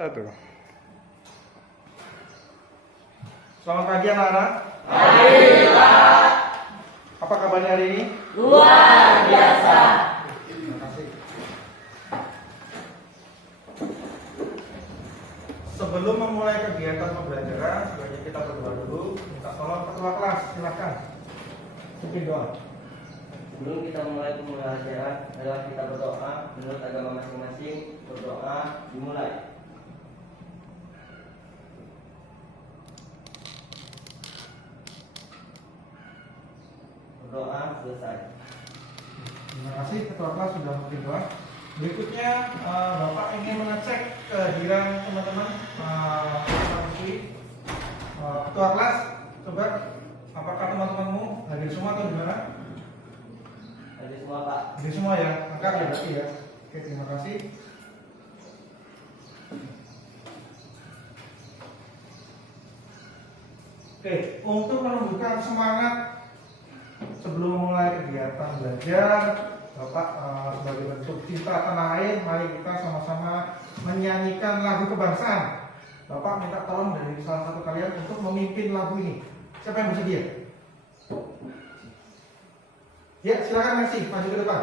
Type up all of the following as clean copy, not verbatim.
Satu. Selamat pagi anak-anak. Pagi, Pak. Apa kabarnya hari ini? Luar biasa. Terima kasih. Sebelum memulai kegiatan pembelajaran, sebaiknya kita berdoa dulu. Minta tolong ketua kelas, silakan. Pimpin doa. Sebelum kita mulai pembelajaran, adalah kita berdoa menurut agama masing-masing. Berdoa dimulai. Berdoa selesai. Terima kasih ketua kelas sudah memberi doa. Berikutnya Bapak ingin mengecek kehadiran teman-teman ketua kelas. Coba apakah teman-temanmu hadir semua atau gimana? Hadir semua, Pak. Hadir semua ya, angkat ya berarti ya. Oke, terima kasih. Oke, untuk menumbuhkan semangat sebelum mulai kegiatan belajar, Bapak sebagai bentuk cinta tanah air, mari kita sama-sama menyanyikan lagu kebangsaan. Bapak minta tolong dari salah satu kalian untuk memimpin lagu ini. Siapa yang bersedia? Ya, silakan Mercy, maju ke depan.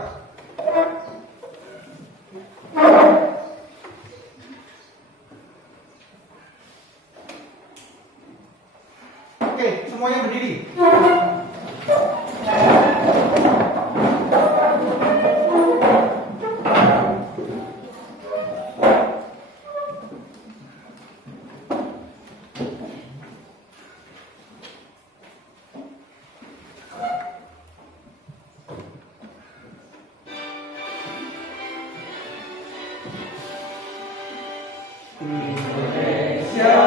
Oke, semuanya berdiri. Indonesia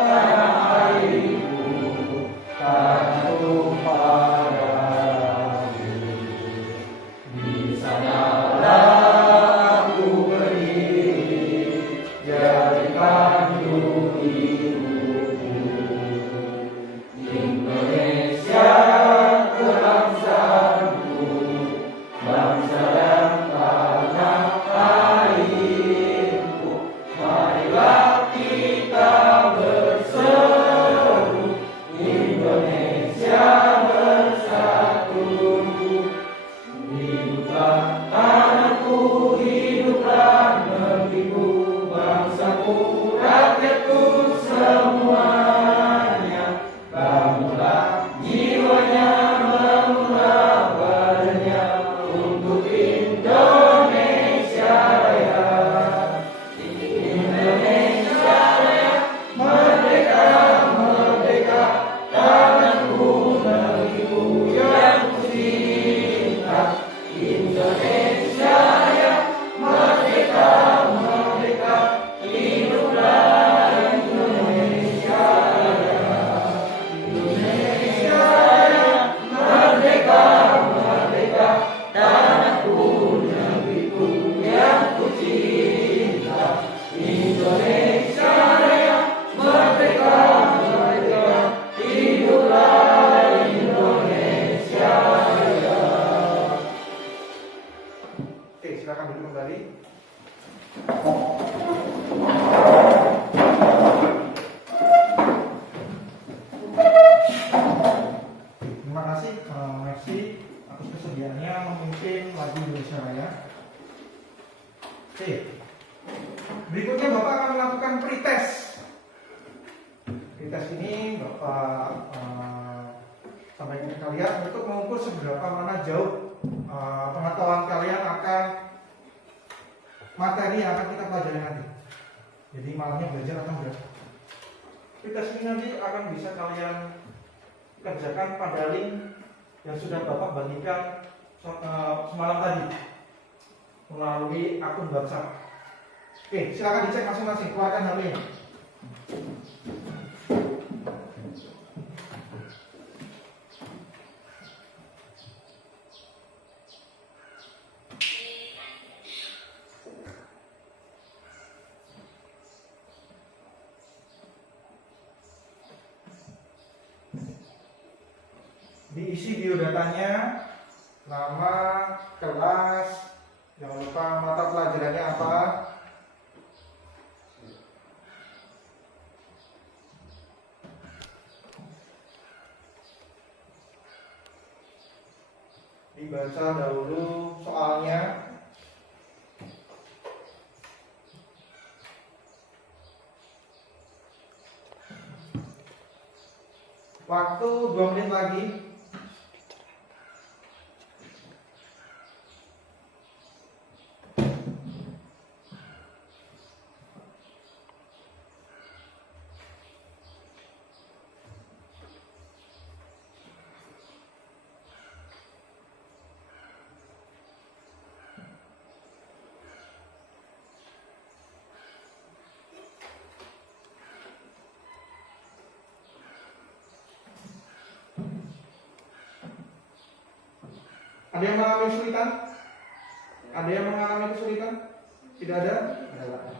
tanah airku, tanahku padamu. Di sanalah aku berdiri, jadikan hidupku. Indonesia kebangsaanku, bangsa dan tanah airku. Marilah kita berseru, Indonesia bersatu. Hiduplah tanahku, hiduplah negeriku, bangsaku, rakyatku semuanya. Bangunlah jiwanya, bangunlah badannya untuk Indonesia Raya. Indonesia Raya, merdeka, merdeka, tanahku, negeriku yang kucinta. Indonesia Raya, merdeka, merdeka, hiduplah Indonesia Raya. Indonesia Raya, merdeka, merdeka, tanahku, negeriku yang kucinta. Indonesia Raya, merdeka, merdeka, hiduplah Indonesia Raya. Oke, silakan duduk kembali. Terima kasih Mercy atas kesediaannya memimpin lagu Indonesia Raya. Oke, berikutnya Bapak akan melakukan pretest. Pretest ini Bapak sampaikan ke kalian untuk mengukur seberapa mana jauh pengetahuan kalian akan materi yang akan kita pelajari nanti. Jadi malamnya belajar atau enggak? Pretest ini nanti akan bisa kalian kerjakan pada link yang sudah Bapak bagikan semalam tadi melalui akun WhatsApp. Oke, silakan dicek masing-masing, keluarkan HP-nya. Diisi biodatanya, nama, kelas, jangan lupa mata pelajarannya apa, dibaca dahulu soalnya. Waktu 2 menit lagi. Ada yang mengalami kesulitan? Ada yang mengalami kesulitan? Tidak ada? Ada.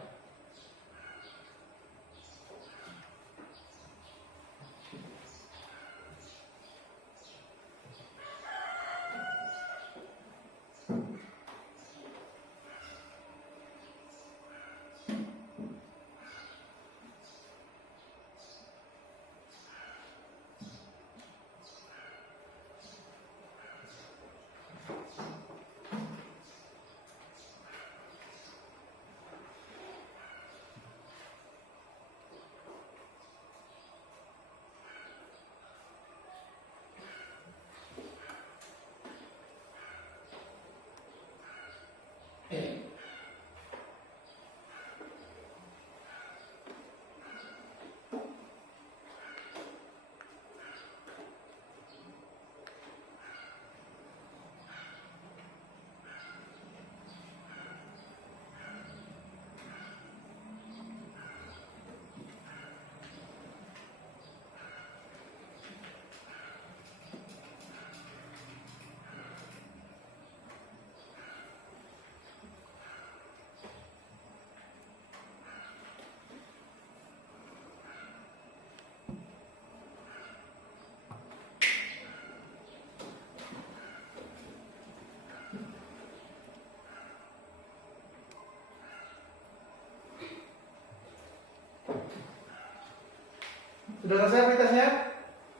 Sudah selesai aktivitasnya?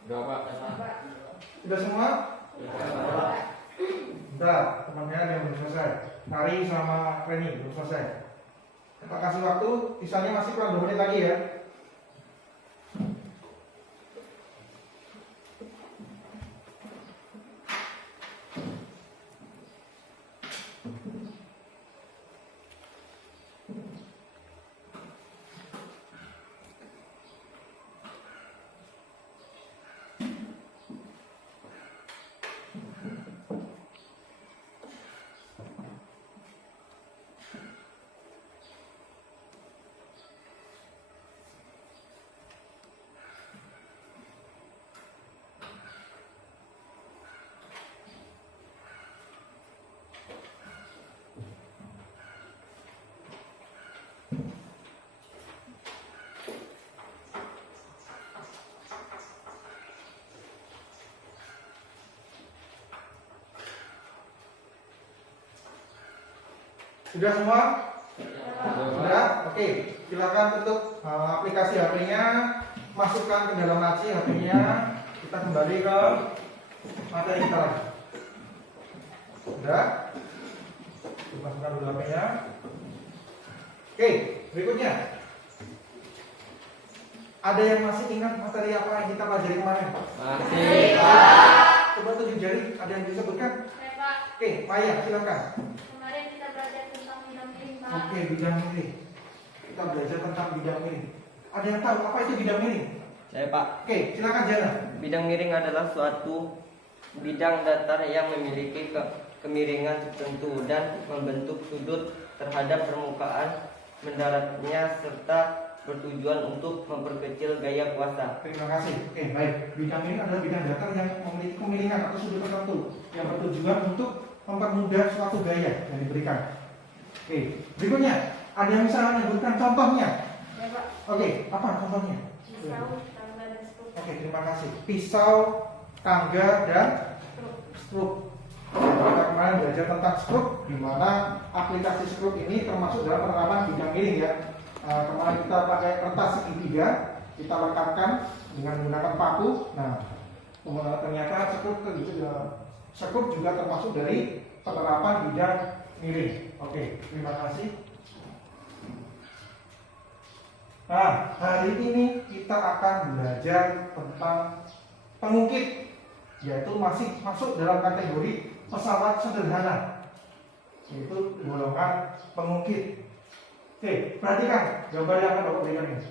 Sudah, Pak. Sudah semua? Sudah, temannya ada yang belum selesai. Hari sama Reni belum selesai. Kita kasih waktu, sisanya masih kurang 2 menit lagi ya. Sudah semua? Sudah? Oke, silakan tutup aplikasi HP-nya, masukkan ke dalam laci HP-nya. Kita kembali ke materi kita lagi. Sudah? Masukkan dulu HP-nya. Oke, berikutnya. Ada yang masih ingat materi apa yang kita pelajari kemarin? Masih, Pak. Coba tunjuk jari, ada yang disebutkan? Saya, Pak. Oke, Maya, silakan. Kemarin kita belajar tentang bidang miring, Pak. Oke, bidang miring. Kita belajar tentang bidang miring. Ada yang tahu apa itu bidang miring? Saya, Pak. Oke, silakan Jana. Bidang miring adalah suatu bidang datar yang memiliki kemiringan tertentu dan membentuk sudut terhadap permukaan mendaratnya serta bertujuan untuk memperkecil gaya kuasa. Terima kasih. Oke, baik. Bidang miring adalah bidang datar yang memiliki kemiringan atau sudut tertentu yang bertujuan untuk mempermudah suatu gaya yang diberikan. Oke, berikutnya ada yang bisa menyebutkan contohnya? Ya, Pak. Oke, apa contohnya? Pisau, tangga, dan struk. Oke, terima kasih. Pisau, tangga, dan struk. Kita kemarin belajar tentang struk, di mana aplikasi struk ini termasuk dalam penerapan bidang miring ya. Kemarin kita pakai kertas segitiga, kita lekatkan dengan menggunakan paku. Nah, ternyata struk juga Sekup juga termasuk dari penerapan bidang miring. Oke, terima kasih. Nah, hari ini kita akan belajar tentang pengungkit, yaitu masih masuk dalam kategori pesawat sederhana, yaitu golongan pengungkit. Oke, perhatikan gambar yang akan Bapak berikan ini.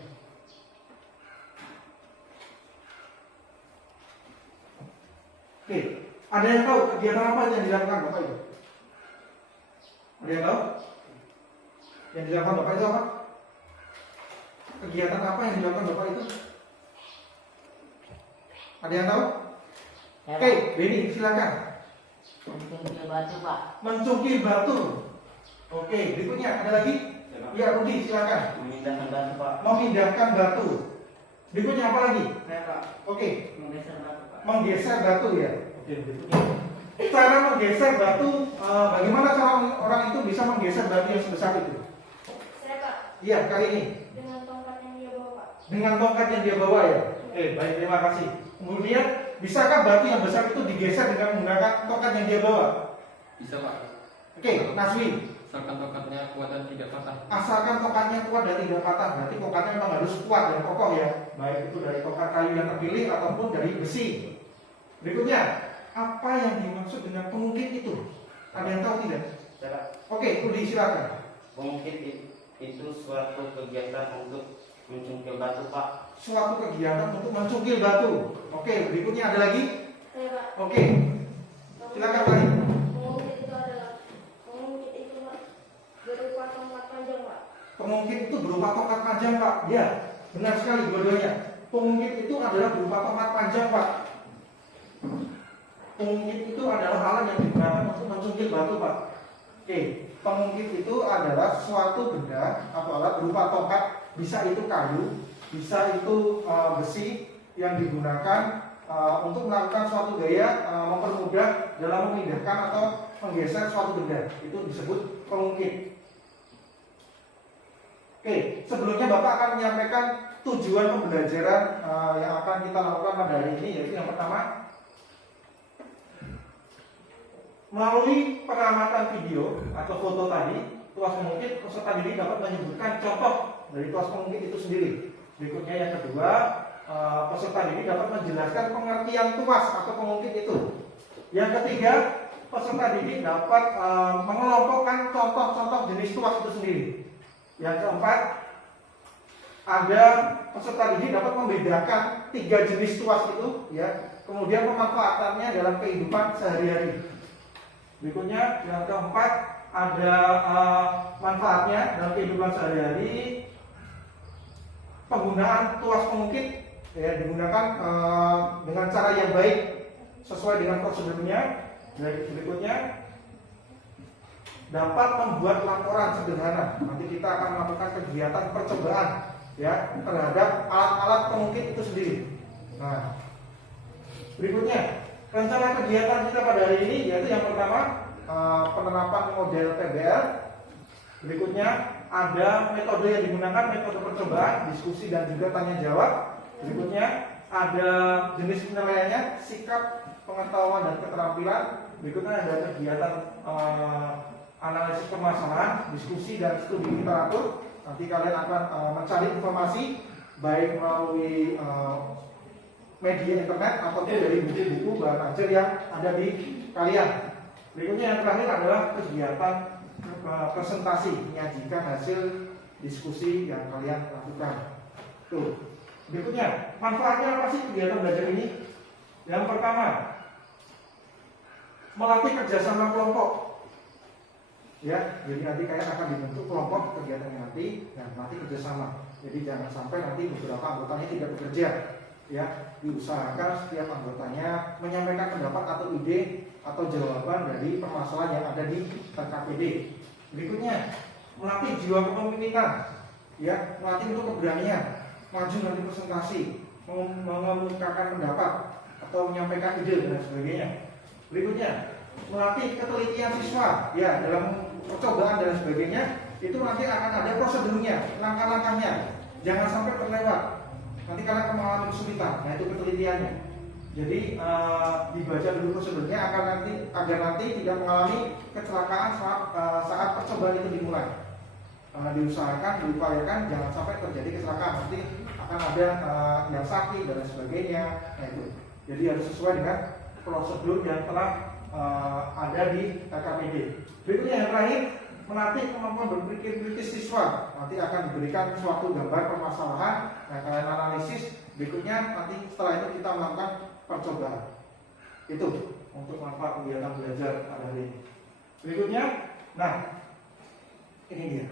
Oke, ada yang tahu kegiatan apa yang dilakukan Bapak itu? Ada yang tahu? Yang dilakukan Bapak itu apa? Kegiatan apa yang dilakukan Bapak itu? Ada yang tahu? Oke, Benny, silakan. Mencungkil batu, Pak. Mencungkil batu. Oke, berikutnya ada lagi? Ya, Rudi, silakan. Memindahkan batu, Pak. Memindahkan batu. Berikutnya apa lagi? Saya, Pak. Oke, Menggeser batu, Pak. menggeser batu ya. Oke, berikutnya. Cara menggeser batu, bagaimana cara orang itu bisa menggeser batu yang sebesar itu? Saya Pak, Iya, kali ini dengan tongkat yang dia bawa Pak. dengan tongkat yang dia bawa ya. Oke, baik, terima kasih. Kemudian, bisakah batu yang besar itu digeser dengan menggunakan tongkat yang dia bawa? Bisa Pak. Oke, Naswi, Asalkan tongkatnya kuat dan tidak patah. asalkan tongkatnya kuat dan tidak patah, berarti tongkatnya memang harus kuat dan kokoh ya, baik itu dari tongkat kayu yang terpilih ataupun dari besi. Berikutnya, apa yang dimaksud dengan pengungkit itu? Ada yang tahu tidak? Cara Oke, Rudi silakan. pengungkit itu suatu kegiatan untuk mencungkil batu, Pak. Suatu kegiatan untuk mencungkil batu. Oke, berikutnya ada lagi? Saya Pak. Oke, silakan lagi. Pengungkit itu adalah pengungkit itu Pak berupa tongkat panjang Pak. Pengungkit itu berupa tongkat panjang, Pak. Ya, benar sekali dua-duanya. Pengungkit itu adalah berupa tongkat panjang, Pak. Pengungkit itu adalah alat yang digunakan untuk mencungkil batu, Pak. Oke, pengungkit itu adalah suatu benda atau alat berupa tongkat, bisa itu kayu, bisa itu besi yang digunakan untuk melakukan suatu gaya mempermudah dalam memindahkan atau menggeser suatu benda. Itu disebut pengungkit. Oke, sebelumnya Bapak akan menyampaikan tujuan pembelajaran yang akan kita lakukan pada hari ini, yaitu yang pertama, melalui pengamatan video atau foto tadi, tuas pengungkit, peserta didik dapat menyebutkan contoh dari tuas pengungkit itu sendiri. Berikutnya yang kedua, peserta didik dapat menjelaskan pengertian tuas atau pengungkit itu. Yang ketiga, peserta didik dapat mengelompokkan contoh-contoh jenis tuas itu sendiri. Yang keempat, ada peserta didik dapat membedakan 3 jenis tuas itu, ya. Kemudian pemanfaatannya dalam kehidupan sehari-hari. Berikutnya yang keempat, ada manfaatnya dalam kehidupan sehari-hari. Penggunaan tuas pengungkit ya digunakan dengan cara yang baik sesuai dengan prosedurnya. Berikutnya dapat membuat laporan sederhana. Nanti kita akan melakukan kegiatan percobaan ya terhadap alat-alat pengungkit itu sendiri. Nah, berikutnya rencana kegiatan kita pada hari ini yaitu yang pertama penerapan model PBL. Berikutnya ada metode yang digunakan, metode percobaan, diskusi dan juga tanya jawab. Berikutnya ada jenis penilaiannya, sikap, pengetahuan dan keterampilan. Berikutnya ada kegiatan analisis permasalahan, diskusi dan studi literatur. Nanti kalian akan mencari informasi baik melalui media internet ataupun dari buku-buku bahan ajar yang ada di kalian. Berikutnya yang terakhir adalah kegiatan presentasi, menyajikan hasil diskusi yang kalian lakukan. Tuh. Berikutnya, manfaatnya apa sih kegiatan belajar ini? Yang pertama, melatih kerjasama kelompok. Ya, jadi nanti kalian akan dibentuk kelompok kegiatannya nanti, dan melatih kerjasama. Jadi jangan sampai nanti beberapa anggotanya tidak bekerja. Ya, diusahakan setiap anggotanya menyampaikan pendapat atau ide atau jawaban dari permasalahan yang ada di TKPD. Berikutnya, melatih jiwa kepemimpinan, ya, melatih untuk keberanian, maju nanti presentasi, mengemukakan pendapat atau menyampaikan ide dan sebagainya. Berikutnya, melatih ketelitian siswa, ya, dalam percobaan dan sebagainya. Itu nanti akan ada prosedurnya, langkah-langkahnya, jangan sampai terlewat. Nanti kalian akan mengalami kesulitan, nah itu ketelitiannya. Jadi dibaca dulu prosedurnya agar nanti tidak mengalami kecelakaan saat percobaan itu dimulai. Diupayakan jangan sampai terjadi kecelakaan. Nanti akan ada yang sakit dan lain sebagainya. Nah itu. Jadi harus sesuai dengan prosedur yang telah ada di KKPD. Berikutnya yang terakhir, melatih kemampuan berpikir kritis siswa. Nanti akan diberikan suatu gambar permasalahan. Nah kalian analisis. Berikutnya nanti setelah itu kita melakukan percobaan. Itu untuk manfaat kegiatan belajar pada hari ini. Berikutnya, nah ini dia.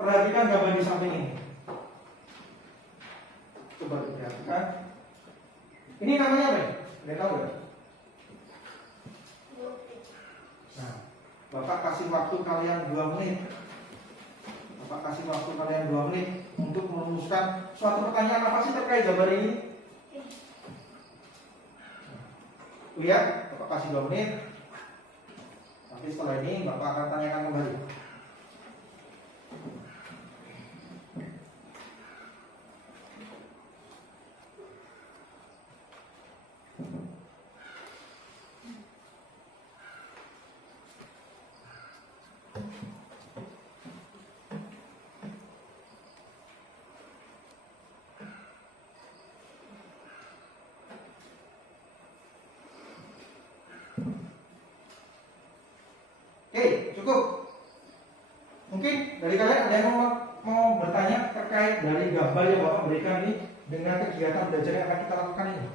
Perhatikan gambar di samping ini. Coba diperhatikan. Ini namanya apa? Ada tahu nggak? Nah, Bapak kasih waktu kalian 2 menit. Bapak kasih waktu kalian 2 menit untuk merumuskan suatu pertanyaan apa sih terkait gambar ini. Lihat, Bapak kasih 2 menit. Nanti setelah ini Bapak akan tanyakan kembali. Oke, cukup. Mungkin dari kalian ada yang mau bertanya terkait dari gambar yang Bapak berikan ini dengan kegiatan belajar yang akan kita lakukan ini.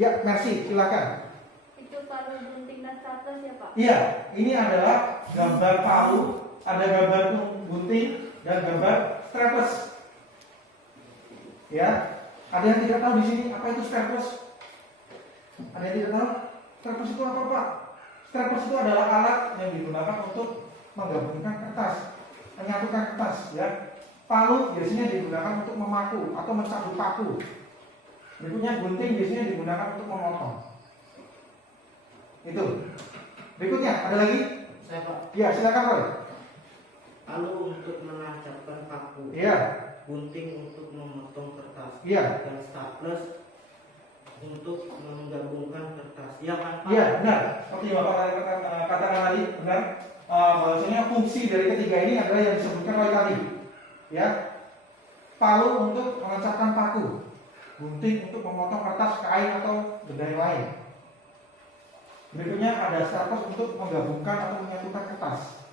Ya, Mercy, silakan. Itu palu gunting dan staples ya Pak? Iya, ini adalah gambar palu, ada gambar gunting dan gambar staples. Ya, ada yang tidak tahu di sini apa itu staples? Ada yang tidak tahu? Staples itu apa Pak? Staples itu adalah alat yang digunakan untuk menggabungkan kertas, menyatukan kertas. Ya, palu biasanya digunakan untuk memaku atau mencabut paku. Berikutnya gunting biasanya digunakan untuk memotong. Itu. Berikutnya ada lagi? Saya Pak. Ya, silakan Roy. Palu untuk menancapkan paku. Iya. Gunting untuk memotong kertas. Iya. Dan staples untuk menggabungkan kertas. Iya kan Pak? Iya, benar. Seperti Bapak katakan tadi, benar. Bahwasanya fungsi dari ketiga ini adalah yang disebutkan oleh tadi. Ya. Palu untuk menancapkan paku. Gunting untuk memotong kertas, kain atau benda yang lain. Berikutnya ada staples untuk menggabungkan atau menyatukan kertas.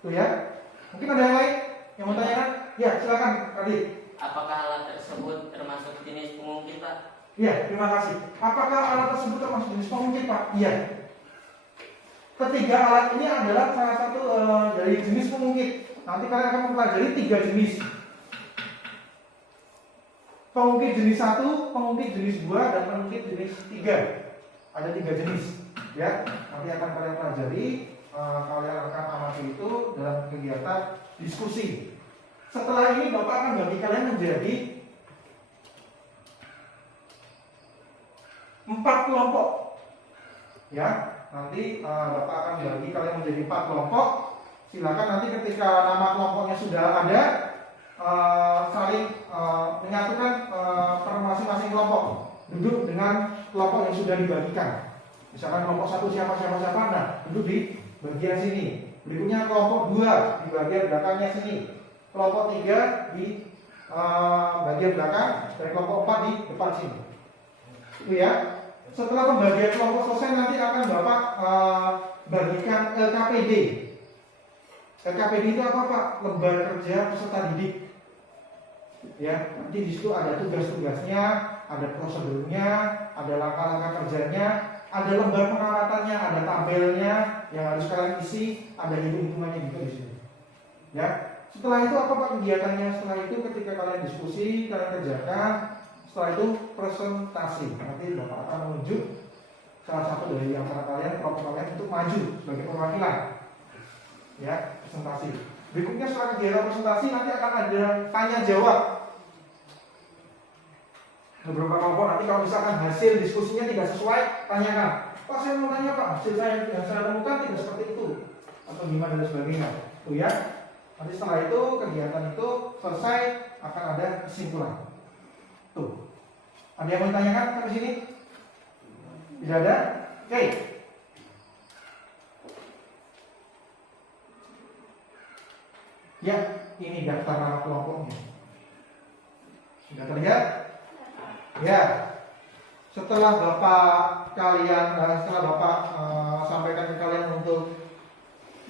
Tuh ya. Mungkin ada yang lain yang mau tanyakan? Ya, silakan tadi. Apakah alat tersebut termasuk jenis pengungkit Pak? Iya, terima kasih. Apakah alat tersebut termasuk jenis pengungkit, Pak? Iya. Ketiga alat ini adalah salah satu dari jenis pengungkit. Nanti kalian akan mempelajari 3 jenis. Pengungkit jenis 1, pengungkit jenis 2, dan pengungkit jenis 3. Ada 3 jenis. Ya, nanti akan kalian pelajari. Kalian akan amati itu dalam kegiatan diskusi. Setelah ini Bapak akan bagi kalian menjadi 4 kelompok. Ya, nanti Bapak akan bagi kalian menjadi 4 kelompok. Silakan nanti ketika nama kelompoknya sudah ada, saling menyatukan per masing-masing kelompok. Duduk dengan kelompok yang sudah dibagikan. Misalkan kelompok 1 siapa, nah duduk di bagian sini. Berikutnya kelompok 2 di bagian belakangnya sini. Kelompok 3 di bagian belakang, dan kelompok 4 di depan sini. Itu ya. Setelah pembagian kelompok selesai, nanti akan Bapak bagikan LKPD. LKPD itu apa Pak? Lembar kerja peserta didik. Ya, nanti di situ ada tugas-tugasnya, ada prosedurnya, ada langkah-langkah kerjanya, ada lembar pengawatannya, ada tabelnya yang harus kalian isi, ada hitung-hitungannya juga di sini. Ya, setelah itu apa Pak kegiatannya? Setelah itu ketika kalian diskusi, kalian kerjakan. Setelah itu presentasi. Nanti Bapak akan menunjuk salah satu dari antara kalian, kelompok kalian untuk maju sebagai perwakilan. Ya, presentasi. Berikutnya setelah kegiatan presentasi nanti akan ada tanya jawab. Beberapa kelompok nanti kalau misalkan hasil diskusinya tidak sesuai, tanyakan. Pak, saya mau tanya Pak, hasil saya yang saya temukan tidak seperti itu, atau gimana dan sebagainya. Tuh ya. Nanti setelah itu kegiatan itu selesai akan ada kesimpulan. Tuh. Ada yang mau ditanyakan sampai sini? Tidak ada? Oke. Ya, ini daftar nama kelompoknya. Sudah terlihat? Ya. Setelah setelah Bapak sampaikan ke kalian untuk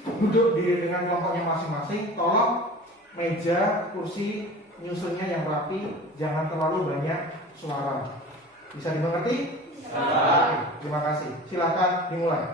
duduk dengan kelompoknya masing-masing, tolong meja, kursi, nyusunnya yang rapi, jangan terlalu banyak suara. Bisa dimengerti? Oke, terima kasih. Silakan dimulai.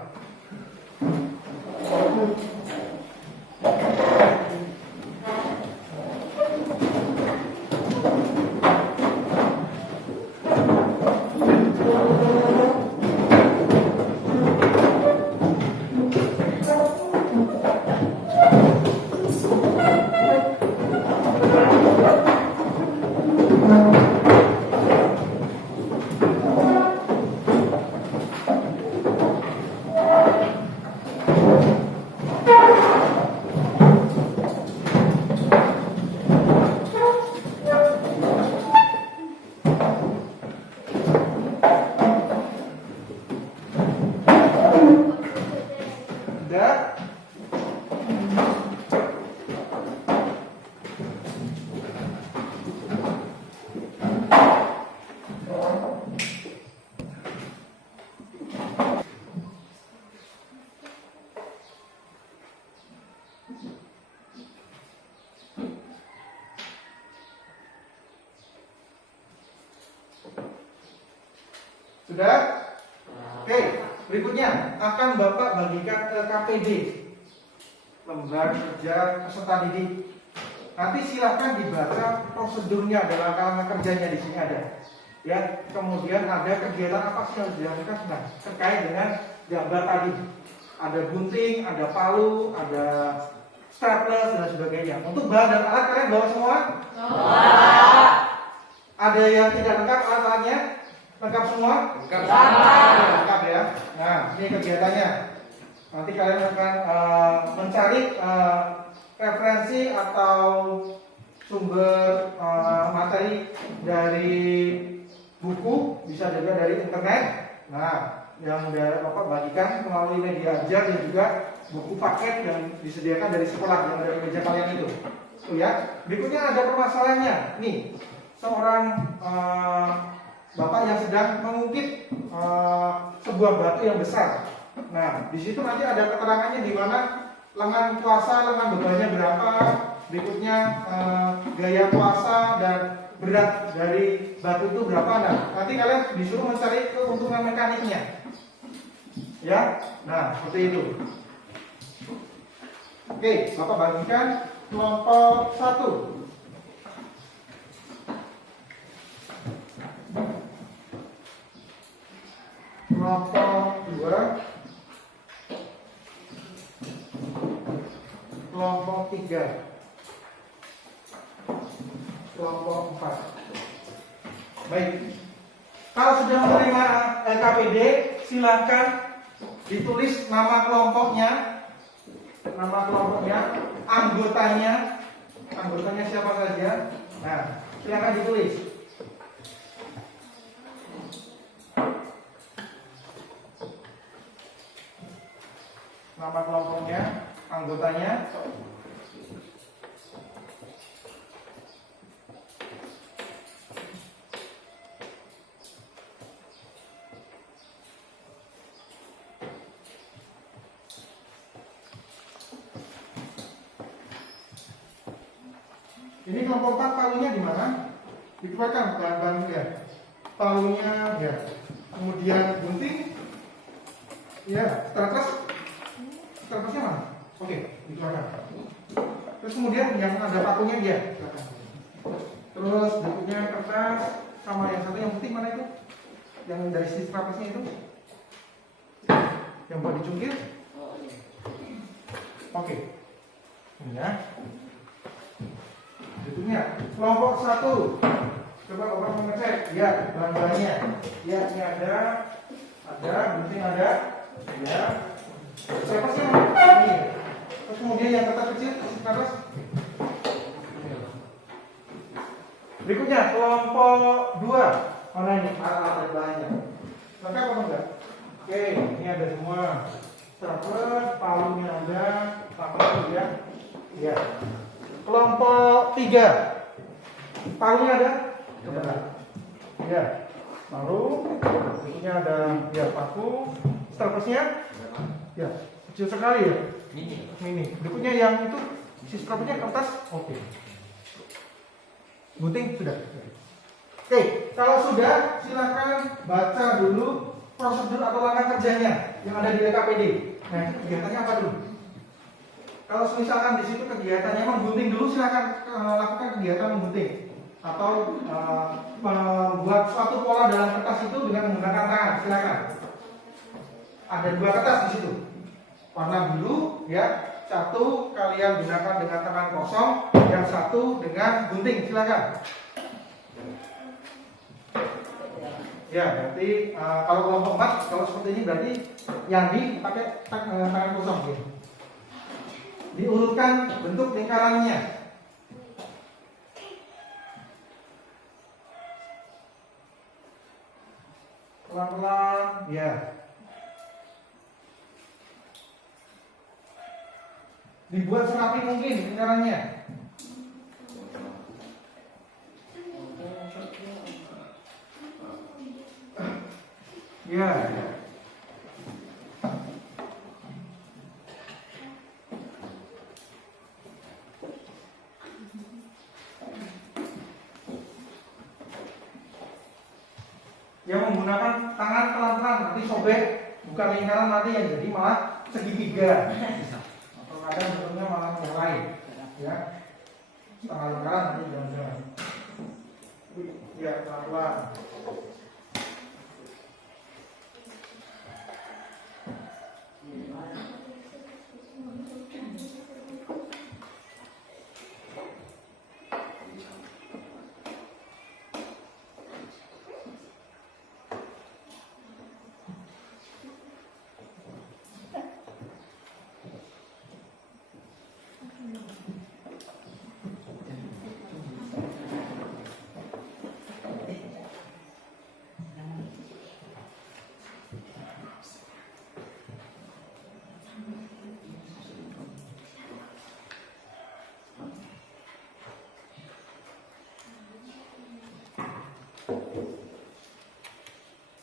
Sudah? Sudah? Oke, berikutnya akan Bapak bagikan ke KPD, lembaga kerja peserta didik. Nanti silahkan dibaca prosedurnya, ada langkah-langkah kerjanya di sini ada. Ya, kemudian ada kegiatan apa sih yang harus dilakukan nah, terkait dengan gambar tadi. Ada gunting, ada palu, ada staples dan sebagainya. Untuk bahan dan alat kalian bawa semua? Ada yang tidak lengkap alat-alatnya? Lengkap semua? Lengkap ya. Nah, ini kegiatannya. Nanti kalian akan mencari referensi atau sumber materi dari buku, bisa juga dari internet. Nah, yang Bapak bagikan melalui media ajar dan juga buku paket yang disediakan dari sekolah yang dari meja kalian itu. Tuh ya. Berikutnya ada permasalahannya. Nih, seorang Bapak yang sedang mengukit sebuah batu yang besar. Nah, di situ nanti ada keterangannya di mana lengan kuasa, lengan bebannya berapa, berikutnya gaya kuasa dan berat dari batu itu berapa. Nah, nanti kalian disuruh mencari keuntungan mekaniknya. Ya, nah seperti itu. Oke, Bapak bagikan kelompok 1. Kelompok 2, kelompok 3, kelompok 4. Baik. Kalau sudah menerima LKPD, silakan ditulis nama kelompoknya, anggotanya siapa saja. Nah, silakan ditulis. Nama kelompoknya, anggotanya. Ini kelompok 4 palunya di mana? Dikeluarkan bahan-bahan ya. Palunya ya. Kemudian gunting. Ya, terpasnya mana? Oke, dikeluarkan. Terus kemudian yang ada pakunya dia. Terus berikutnya kertas sama yang satu yang putih mana itu? Yang dari sisi terpasnya itu? Yang buat dicungkil? Oke. Ini ya. Berikutnya kelompok 1. Coba Bapak mengecek. Ya, bahan-bahannya. Ya, ini ada, gunting ada. Ya. Siapa sih yang ini? Terus kemudian yang kertas kecil, kertas Berikutnya kelompok 2. Mana ini? Ada banyak. Lengkap apa enggak? Oke, ini ada semua. Staples, palunya ada, paku ya. Ya. Kelompok 3. Palunya ada? Coba. Ya. Palu. Berikutnya ada ya paku. Staplesnya? Ya, kecil sekali ya. Mini. Berikutnya yang itu si staplesnya kertas. Oke. Gunting sudah. Oke, kalau sudah silakan baca dulu prosedur atau langkah kerjanya yang ada di LKPD. Nah, itu kegiatannya apa dulu? Kalau misalkan di situ kegiatannya menggunting dulu, silakan lakukan kegiatan menggunting atau membuat suatu pola dalam kertas itu dengan menggunakan tangan. Silakan. Ada 2 kertas di situ. Warna biru, ya. 1 kalian gunakan dengan tangan kosong, yang 1 dengan gunting. Silakan. Ya, berarti kalau kelompok 4, kalau seperti ini berarti yang dipakai tangan kosong gitu. Diurutkan bentuk lingkarannya. Pelan-pelan, ya. Dibuat serapi mungkin lingkarannya. Ya. Yang menggunakan tangan pelan-pelan, nanti sobek, bukan lingkaran, nanti yang jadi malah segitiga. Atau kadang bentuknya malah yang lain, ya. Setengah lingkaran nanti jangan-jangan. Ya, pelan-pelan.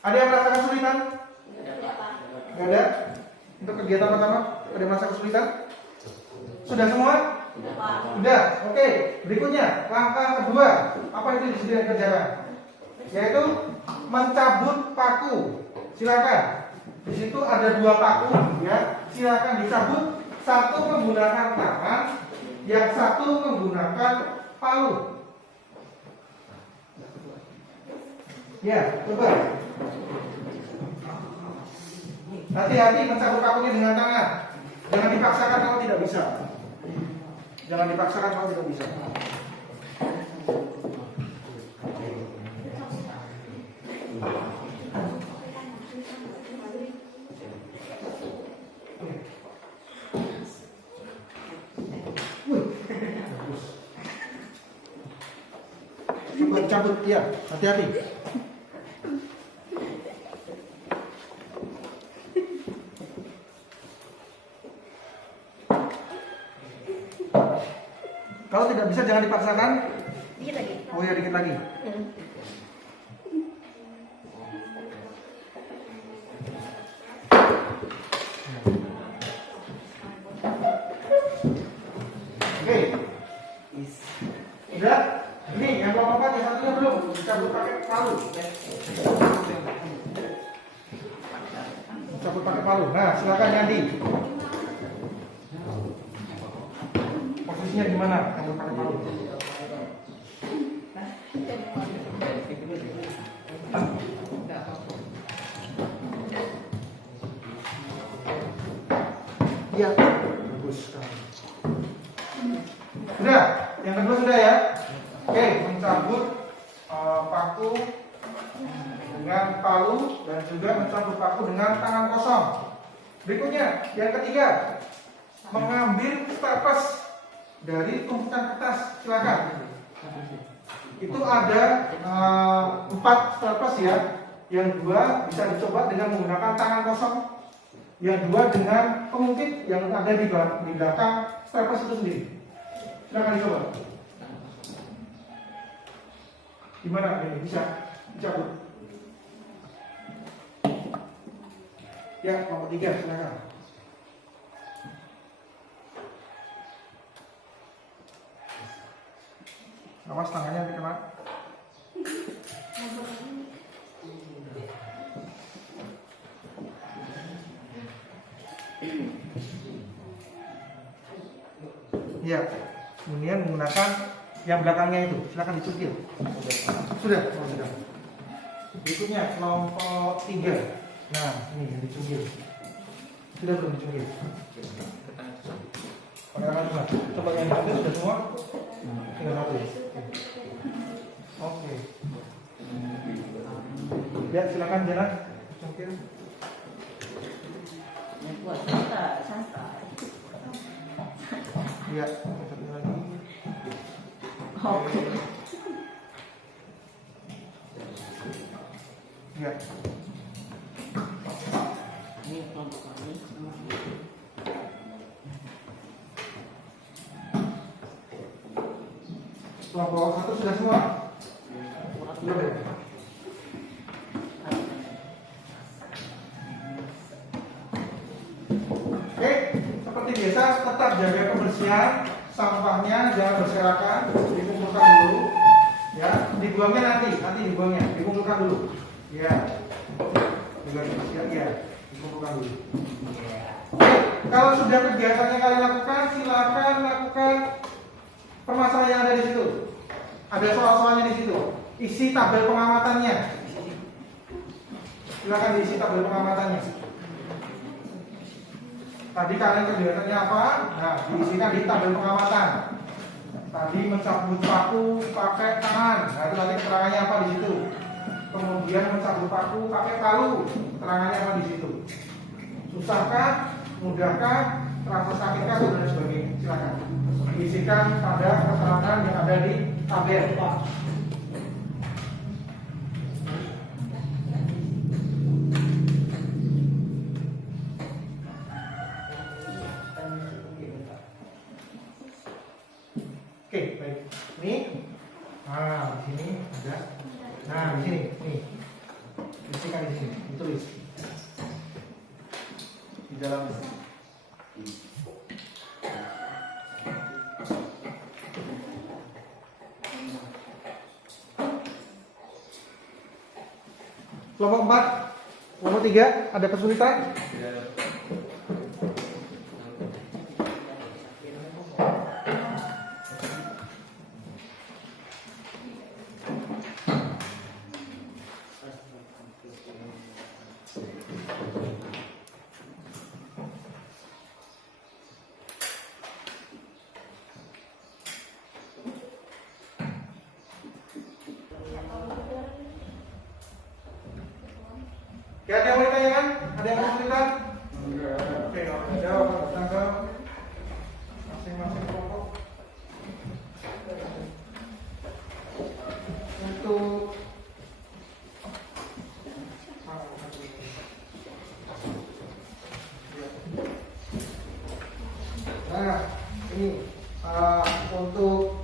Ada yang merasa kesulitan? Nggak ada? Untuk kegiatan pertama, ada yang merasa kesulitan? Sudah semua? Sudah. Oke. Berikutnya, langkah kedua. Apa itu yang disediakan kerjakan? Yaitu mencabut paku. Silakan. Di situ ada 2 paku, ya. Silakan dicabut. 1 menggunakan tangan, yang 1 menggunakan palu. Ya, coba. Hati-hati mencabut pakunya dengan tangan. Jangan dipaksakan kalau tidak bisa. Jangan dipaksakan kalau tidak bisa. Coba cabut, ya. Hati-hati. Kalau tidak bisa jangan dipaksakan. Dikit lagi. Oh ya, dikit lagi. Oke. Udah? Ini yang kelompok 4 yang satunya belum dicabut pakai palu. Cabut pakai palu. Nah, silakan Yandi. Posisinya di mana? Cabut pakai palu. Iya, bagus sekali. Sudah, yang kedua sudah ya. Oke, mencabut paku dengan palu dan juga mencabut paku dengan tangan kosong. Berikutnya, yang ketiga, mengambil staples dari tumpukan kertas. Silakan. itu ada 4 strapless ya. Yang 2 bisa dicoba dengan menggunakan tangan kosong. Yang 2 dengan pengungkit yang ada di belakang strapless itu sendiri. Silakan dicoba. Gimana ini? Bisa dicabut? Ya, kelompok 3 silakan. Awas tangannya nanti kena. Ya, kemudian menggunakan yang belakangnya itu, silakan dicukil. Sudah. Berikutnya kelompok 3. Nah, ini yang dicukil. Sudah belum dicukil? Coba yang dicukil sudah semua? Tinggal satu. Oke. Ya, silakan jalan. Cukil. Ya, satu lagi. Oke. Ya. Ini kelompok kami. Kelompok 1 sudah semua? Sudah ya? Oke, seperti biasa tetap jaga kebersihan, sampahnya jangan berserakan, dikumpulkan dulu, ya, dibuangnya nanti dibuangnya, dikumpulkan dulu, ya, jaga kebersihan, ya, dikumpulkan dulu. Oke, kalau sudah kegiatan yang kalian lakukan, silakan lakukan permasalahan yang ada di situ. Ada soal-soalnya di situ. Isi tabel pengamatannya. Silakan diisi tabel pengamatannya. Tadi kalian kegiatannya apa? Nah, diisikan di tabel pengamatan. Tadi mencabut paku pakai tangan. Nah, itu nanti keterangannya apa di situ. Kemudian mencabut paku pakai palu. Keterangannya apa di situ. Susahkah? Mudahkah? Terasa sakitkah? Dan sebagainya. Silakan. Diisikan pada keterangan yang ada di tabel. Oke, baik. Ini, nah di sini ada. Nah di sini, nih. Diisikan di sini, ditulis di dalam. Kelompok 4, kelompok 3 ada kesulitan? Ya, ada yang mau ditanyakan? Ada yang mau kesulitan? Oke, kalau ada jawab, datang ke masing-masing kelompok. Untuk nah, ini untuk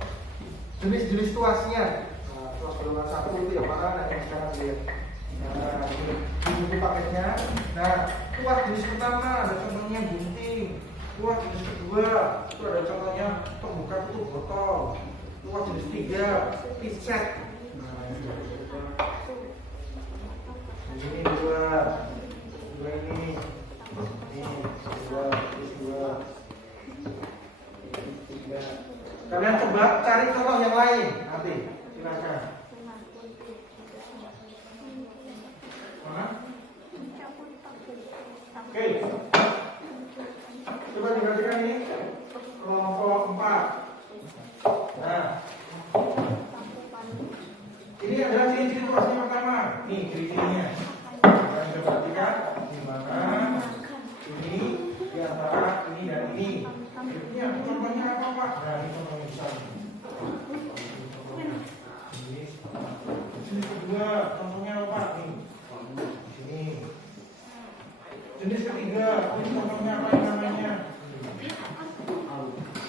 jenis-jenis tuasnya. Nah, tuas golongan 1 itu yang mana yang sekarang lihat. Nah, ini buku paketnya. Nah, tuas jenis pertama ada contohnya gunting. Tuas jenis kedua itu ada contohnya pembuka tutup botol. Tuas jenis 3 pincet. Nah, ini dua ini dua. Kalian coba cari contoh yang lain nanti. Silakan. Oke, coba diperhatikan ini kelompok 4. Nah, ini adalah ciri-ciri tuasnya pertama. Nih ciri-cirinya. Kalian coba perhatikan di mana ini di antara ini dan ini. Ini contohnya apa Pak? Nah, ini contohnya besar.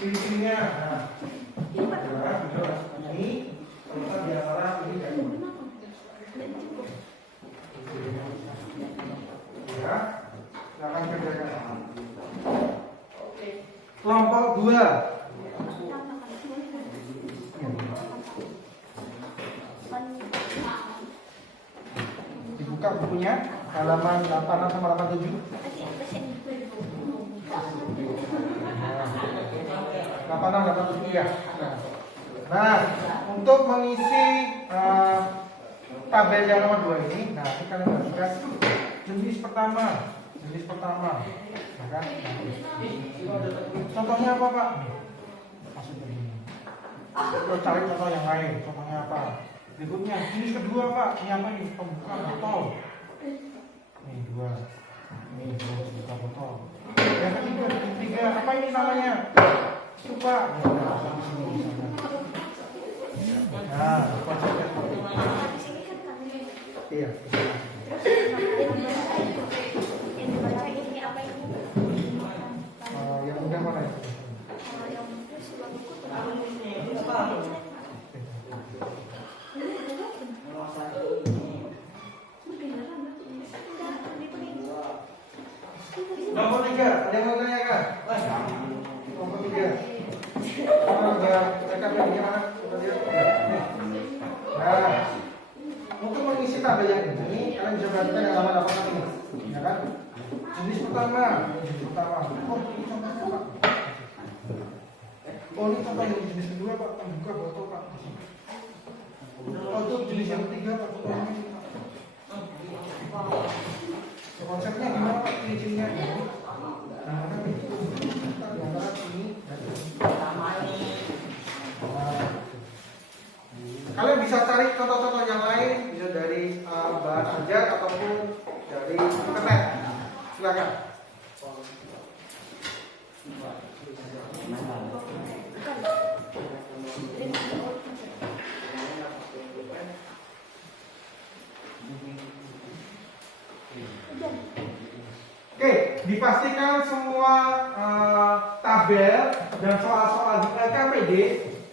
ciri-cirinya. Nah, ya, ini terletak di antara ini dan ini. Ya, silakan kerjakan. Kelompok 2. Dibuka bukunya halaman 86 sama 87. 86 ya. Nah, untuk mengisi tabel yang nomor 2 ini, nah ini kalian perhatikan jenis pertama, ya kan? Contohnya apa Pak? Maksudnya ini. Kita cari contoh yang lain. Contohnya apa? Berikutnya jenis kedua Pak. Ini apa nih? Pembuka botol. Ini 2. Ini pembuka botol. Yang ketiga apa ini namanya? Itu Pak. Nah, konsepnya seperti ini. Iya. Yang mudah mana ya? Nomor 3, ada yang mau tanyakan? Nomor 3. Nah, untuk mengisi tabel yang ini, kalian bisa perhatikan yang halaman 86 ini, ya kan? Jenis pertama. Oh, ini contohnya Pak. Oh, ini contoh yang jenis kedua Pak, pembuka botol Pak. Oh, untuk jenis yang ketiga Pak, contohnya ini Pak. Konsepnya gimana Pak? Ciri-cirinya? Nah, ini di antara ini dan ini. Kalian bisa cari contoh-contoh yang lain, bisa dari bahan ajar ataupun dari internet. Silakan. Oke, dipastikan semua tabel dan soal-soal di LKPD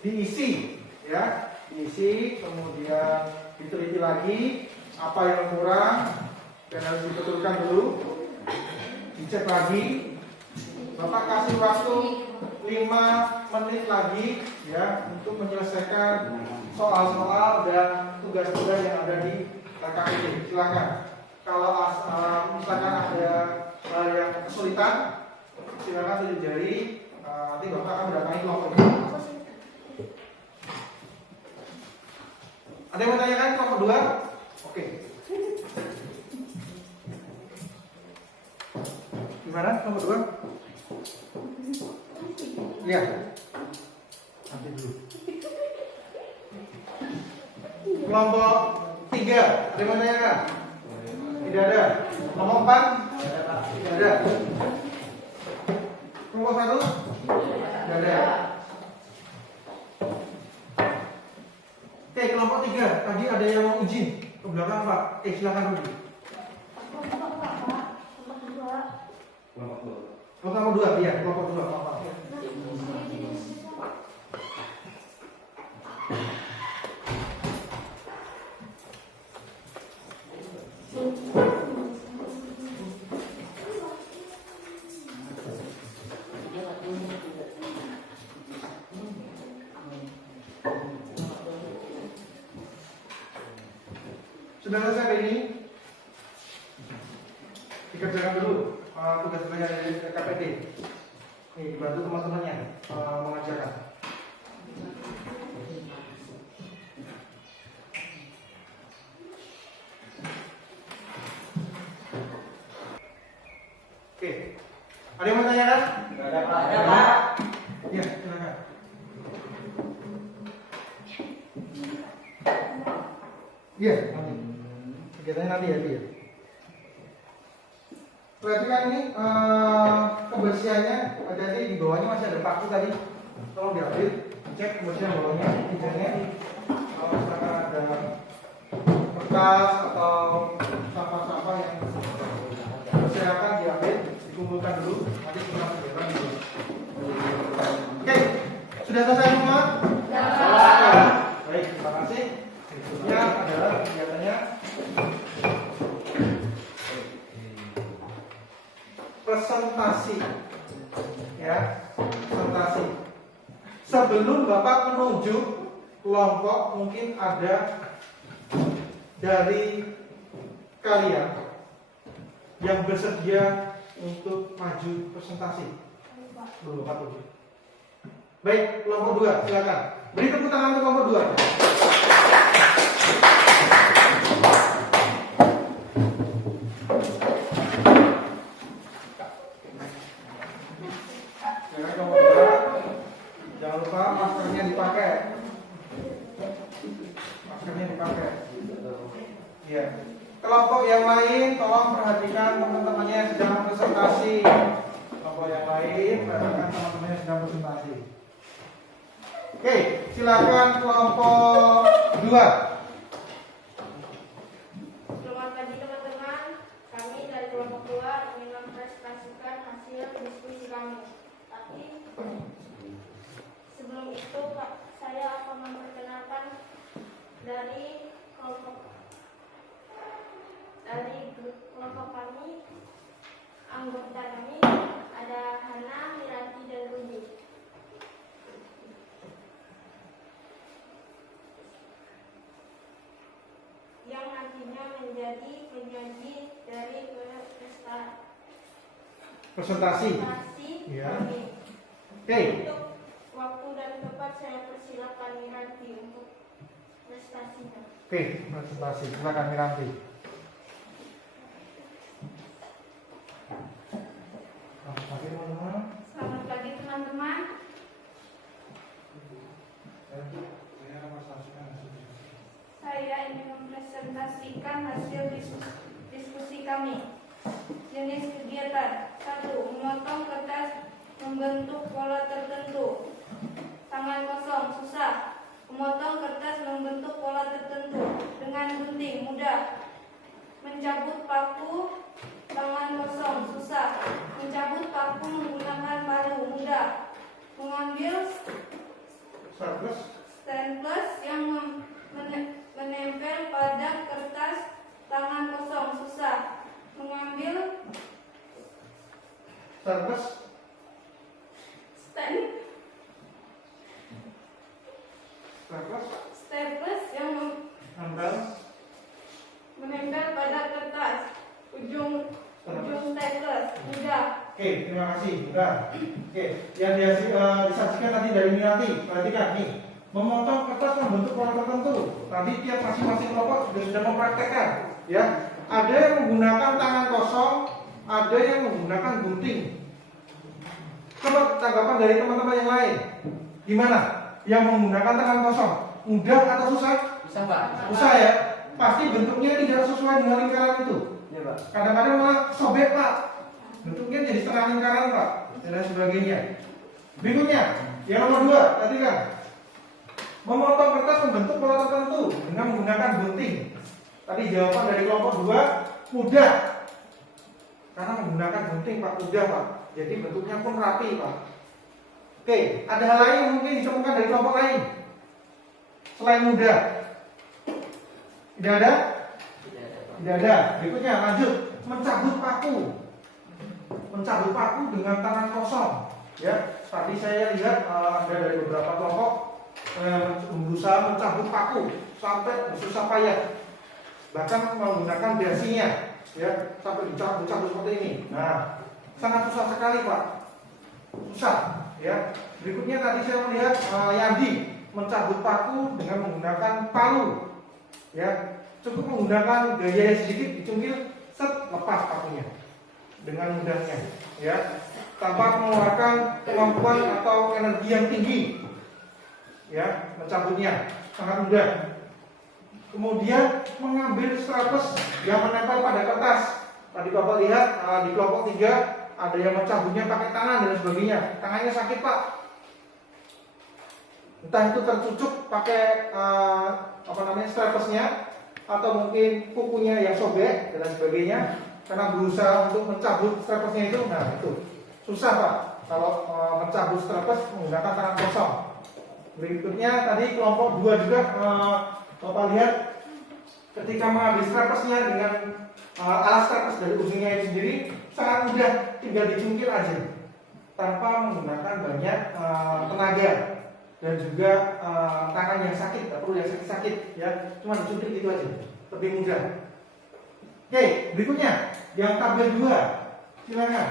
diisi, ya, diisi, kemudian diteliti lagi apa yang kurang dan harus dibetulkan dulu, dicek lagi. Bapak kasih waktu 5 menit lagi, ya, untuk menyelesaikan soal-soal dan tugas-tugas yang ada di LKPD. Silakan. Kalau misalkan ada hal yang kesulitan, silakan tunjuk jari. Nanti Bapak akan mendatangi kelompok ini. Ada yang mau tanyakan kelompok 2? Oke. Gimana kelompok 2? Iya. Nanti dulu. Kelompok 3, ada yang mau tanyakan? Tidak ada. Kelompok 4? Tidak ada. Kelompok 1? Tidak ada. Oke, kelompok 3. Tadi ada yang mau uji ke belakang Pak. Silakan dulu. Kelompok 2, iya, kelompok 2. Sudah selesai ini? Dikerjakan dulu tugas-tugasnya dari KPD. Nih, dibantu teman-temannya mengajarkan. Oke, ada yang mau tanyakan? Ada Pak. Ada Pak. Ya, silakan. Iya, nanti. Kegiatannya nanti ya, dia. Perhatikan ini kebersihannya, jadi di bawahnya masih ada paku tadi. Tolong diambil, cek kebersihan bawahnya, hijaunya. Kalau misalkan ada bekas atau sampah-sampah yang berserakan diambil, dikumpulkan dulu. Nanti kita kegiatan dulu. Oke. Sudah selesai semua? Sudah. Baik, terima kasih. Berikutnya adalah kegiatannya presentasi. Ya, presentasi. Sebelum Bapak menunjuk kelompok, mungkin ada dari kalian yang bersedia untuk maju presentasi. Belum Bapak tunjuk. Baik, kelompok 2, silakan. Beri tepuk tangan untuk kelompok 2. Silakan kelompok 2. Jangan lupa maskernya dipakai. Maskernya dipakai. Iya. Kelompok yang lain, tolong perhatikan teman-temannya yang sedang presentasi. Kelompok yang lain, perhatikan teman-temannya yang sedang presentasi. Oke, silakan kelompok 2. Selamat pagi teman-teman. Kami dari kelompok 2 ingin mempresentasikan hasil diskusi kami. Tapi sebelum itu saya akan memperkenalkan dari kelompok kami, anggota kami ada Hana, Miranti, dan Ruby. Yang nantinya menjadi penyaji dari Presentasi. Ya. kami. Oke. Untuk waktu dan tempat saya persilakan Miranti untuk prestasinya. Oke, presentasi. Silakan Miranti. Selamat pagi teman-teman. Selamat pagi teman-teman. Saya akan presentasikan hasil diskusi. Saya ingin mempresentasikan hasil diskusi kami. Jenis kegiatan: 1. Memotong kertas membentuk pola tertentu. Tangan kosong, susah. Memotong kertas membentuk pola tertentu dengan gunting, mudah. Mencabut paku, tangan kosong, susah. Mencabut paku menggunakan palu, mudah. Mengambil staples yang menempel pada kertas, tangan kosong, susah. Mengambil staples yang menempel pada kertas, ujung staples, mudah. Oke, terima kasih. Udah. Oke, yang disajikan tadi dari Miranti. Perhatikan nih. Memotong kertas membentuk pola tertentu. Tadi tiap masing-masing kelompok sudah mempraktekkan, ya. Ada yang menggunakan tangan kosong, ada yang menggunakan gunting. Coba tanggapan dari teman-teman yang lain. Gimana? Yang menggunakan tangan kosong, mudah atau susah? Bisa Pak? Susah ya. Pasti bentuknya tidak sesuai dengan lingkaran itu. Ya, Pak. Kadang-kadang malah sobek, Pak. Bentuknya jadi setengah lingkaran, Pak, dan sebagainya. Berikutnya, yang nomor 2, tadi kan memotong kertas membentuk pola tertentu dengan menggunakan gunting. Tadi jawaban dari kelompok 2 mudah, karena menggunakan gunting, Pak, mudah, Pak. Jadi bentuknya pun rapi, Pak. Oke, ada hal lain yang mungkin ditemukan dari kelompok lain selain mudah? Tidak ada? Tidak ada. Berikutnya lanjut, mencabut paku. Mencabut paku dengan tangan kosong. Ya, tadi saya lihat ada dari beberapa kelompok berusaha mencabut paku sampai susah payah. Bahkan menggunakan dasinya, ya, sampai dicabut seperti ini. Nah, sangat susah sekali, Pak. Susah, ya. Berikutnya tadi saya melihat Yandi mencabut paku dengan menggunakan palu. Ya, cukup menggunakan gaya sedikit dicungkil, set, lepas pakunya dengan mudahnya, ya, tanpa mengeluarkan kemampuan atau energi yang tinggi, ya, mencabutnya sangat mudah. Kemudian mengambil staples yang menempel pada kertas. Tadi Bapak lihat di kelompok 3 ada yang mencabutnya pakai tangan dan sebagainya. Tangannya sakit, Pak. Entah itu tercucuk pakai staplesnya, atau mungkin kukunya yang sobek dan sebagainya, karena berusaha untuk mencabut staplesnya itu. Nah, itu susah, Pak, kalau mencabut staples menggunakan tangan kosong. Berikutnya tadi kelompok 2 juga Bapak lihat ketika mengambil strapesnya dengan alas strapes dari ujungnya itu sendiri sangat mudah, tinggal dicungkil aja tanpa menggunakan banyak tenaga dan juga tangan yang sakit, tak perlu yang sakit-sakit ya, cuma dicungkil gitu aja, lebih mudah. Oke, berikutnya yang tabel 2, silakan.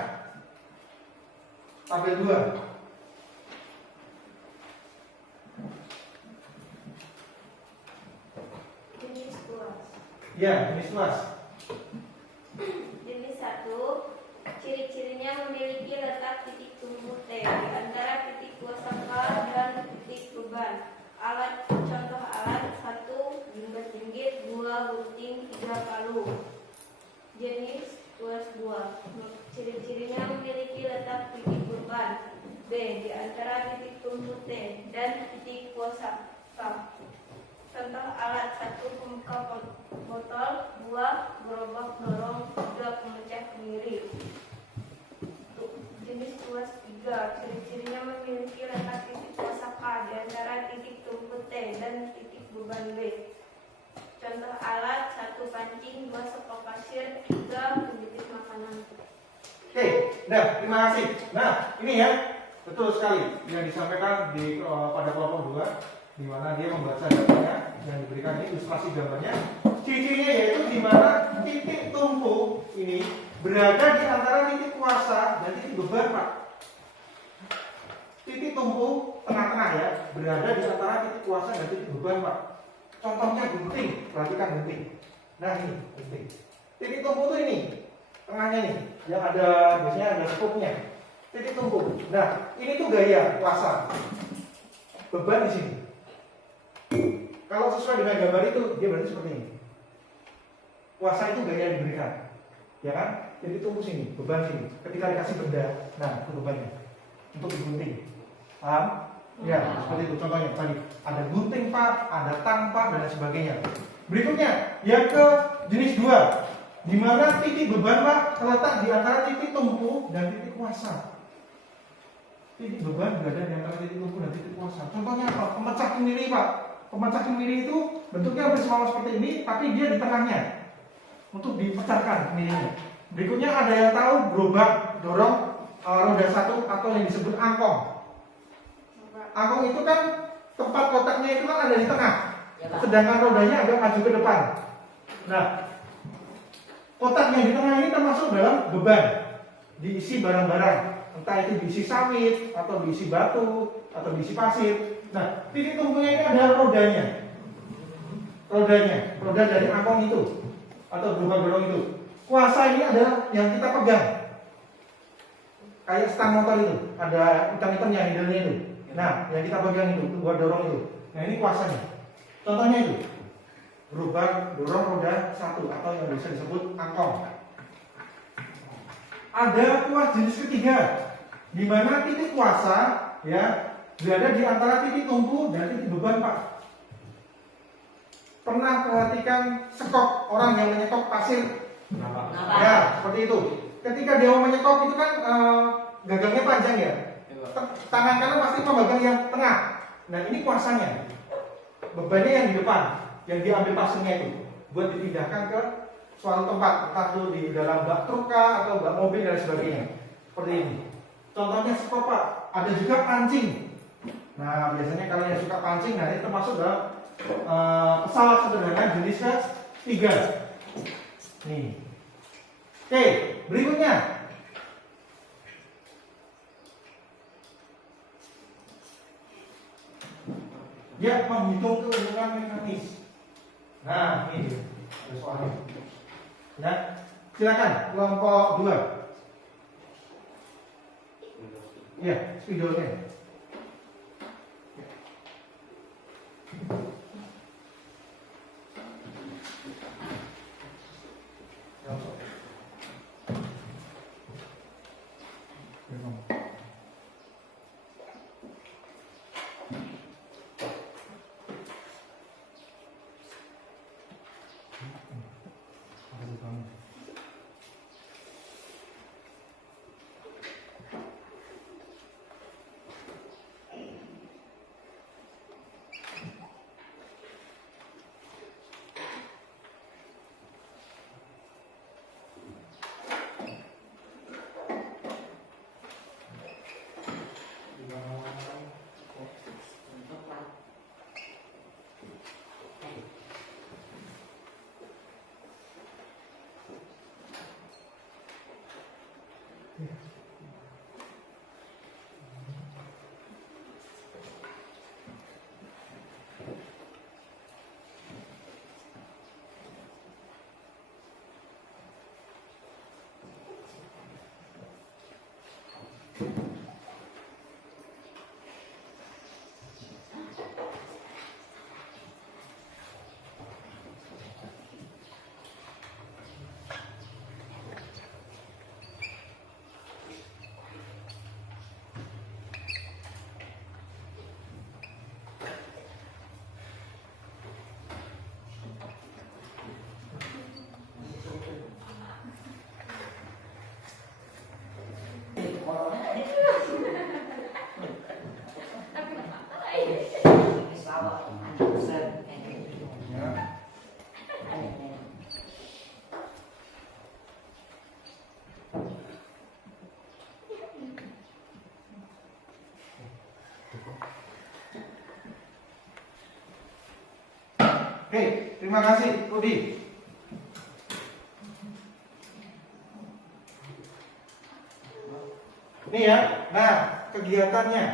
Tabel 2. Jenis tuas. Ya, jenis tuas. Jenis 1, ciri-cirinya memiliki letak titik tumpu T di antara titik kuasa K dan titik beban. Alat contoh alat 1 jinggat jinggit, 2 gunting, 3 palu. Jenis tuas 2, ciri-cirinya memiliki letak titik beban B di antara titik tumpu T dan titik kuasa K. Contoh alat 1 pembuka botol, 2 gerobak dorong, 3 pemecah kemiri. Jenis tuas 3, ciri-cirinya memiliki letak titik kuasa K di antara titik tumpu T dan titik beban B. Contoh alat 1 pancing, 2 sekop pasir, 3 penjepit makanan. Oke, nah terima kasih. Nah ini ya betul sekali yang disampaikan di pada kelompok 2, di mana dia membaca datanya yang diberikan ini ilustrasi gambarnya. Ciri-cirinya yaitu di mana titik tumpu ini berada di antara titik kuasa dan titik beban, Pak. Titik tumpu tengah-tengah ya, berada di antara titik kuasa dan titik beban, Pak. Contohnya gunting, perhatikan gunting. Nah ini gunting. Titik tumpu itu ini, tengahnya nih, yang ada biasanya ada skopnya. Titik tumpu. Nah ini tuh gaya kuasa. Beban di sini. Kalau sesuai dengan gambar itu, dia berarti seperti ini. Kuasa itu gaya yang diberikan, ya kan? Jadi tunggu sini, beban sini. Ketika dikasih benda, nah itu bebannya untuk digunting. Paham? Ya, seperti itu contohnya tadi. Ada gunting Pak, ada tang Pak, dan lain sebagainya. Berikutnya, yang ke jenis 2, di mana titik beban Pak terletak di antara titik tumpu dan titik kuasa. Titik beban berada di antara titik tumpu dan titik kuasa. Contohnya apa? Pemecah kemiri Pak. Pemecah kemiri itu bentuknya bersama seperti ini, tapi dia di tengahnya untuk dipecahkan kemirinya. Berikutnya ada yang tahu gerobak dorong roda 1 atau yang disebut angkong. Angkong itu kan tempat kotaknya itu kan ada di tengah, sedangkan rodanya agak maju ke depan. Nah, kotak yang di tengah ini termasuk dalam beban, diisi barang-barang, entah itu diisi sawit atau diisi batu atau diisi pasir. Nah, titik tumpunya ini adalah rodanya, roda dari angkong itu atau gerobak dorong itu. Kuasa ini adalah yang kita pegang, kayak stang motor itu, ada item-itemnya, handle-nya itu. Nah, yang kita pegang itu buat dorong itu. Nah, ini kuasanya. Contohnya itu gerobak dorong roda 1 atau yang bisa disebut angkong. Ada kuas jenis ketiga, di mana titik kuasa ya berada di antara titik tumpu dan titik beban, Pak. Pernah perhatikan sekop orang yang menyekop pasir? Ya, seperti itu. Ketika dia mau menyekop itu kan gagangnya panjang ya. Tangan kanan pasti pemegang yang tengah. Nah ini kuasanya. Bebannya yang di depan, yang diambil pasirnya itu buat dipindahkan ke suatu tempat, entah itu di dalam bak truk atau bak mobil dan sebagainya. Seperti ini. Contohnya sekop Pak. Ada juga pancing. Nah biasanya kalau yang suka pancing, nah ini termasuk dalam pesawat sederhana jenis ke-3. Nih. Oke, berikutnya. Dia menghitung keuntungan mekanis. Nah, ini dia. Ada soalnya. Ya, silakan kelompok 2. Iya, spidolnya. Oke, terima kasih, Rudi. Ini ya, nah kegiatannya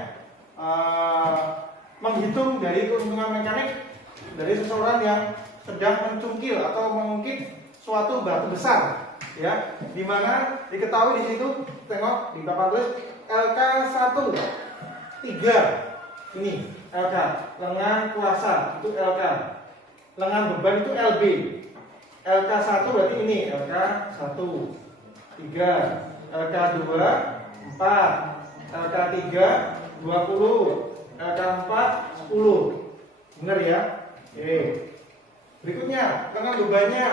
menghitung dari keuntungan mekanik dari seseorang yang sedang mencungkil atau mengungkit suatu batu besar, ya, dimana diketahui di situ, tengok di papan tulis LK1 3 ini LK, lengan kuasa itu LK, lengan beban itu LB, LK1 berarti ini LK1 3, LK2 4, LK3 20, LK4 10. Benar ya? Oke. Berikutnya, lengan bebannya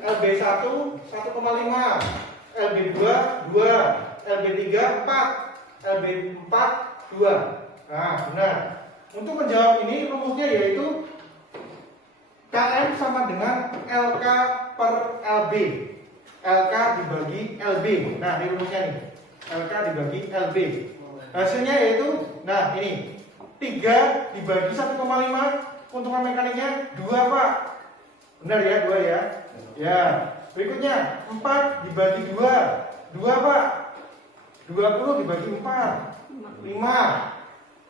LB1 1,5, LB2 2, LB3 4, LB4 2. Nah, benar. Untuk menjawab ini rumusnya yaitu KM sama dengan LK per LB. LK dibagi LB. Nah, ini rumusnya nih. LK dibagi LB. Hasilnya yaitu, nah ini 3 dibagi 1,5, keuntungan mekaniknya 2 Pak. Benar ya, 2 ya. Ya. Berikutnya 4 dibagi 2, 2 Pak. 20 dibagi 4, 5.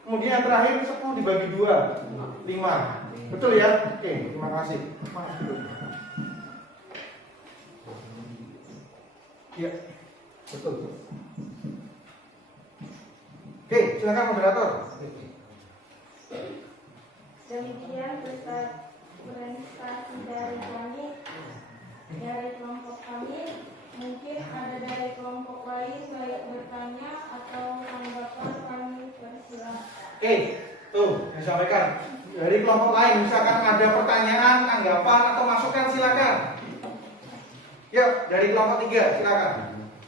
Kemudian yang terakhir 10 dibagi 2, 5. Betul ya? Oke, terima kasih. Ya, betul. Oke, silakan moderator. Demikian presentasi dari kami, dari kelompok kami. Mungkin ada dari kelompok lain baik bertanya atau tanggapan, kami persilakan. Oke, tuh yang disampaikan dari kelompok lain, misalkan ada pertanyaan, tanggapan atau masukan silakan. Yuk, dari kelompok 3 silakan.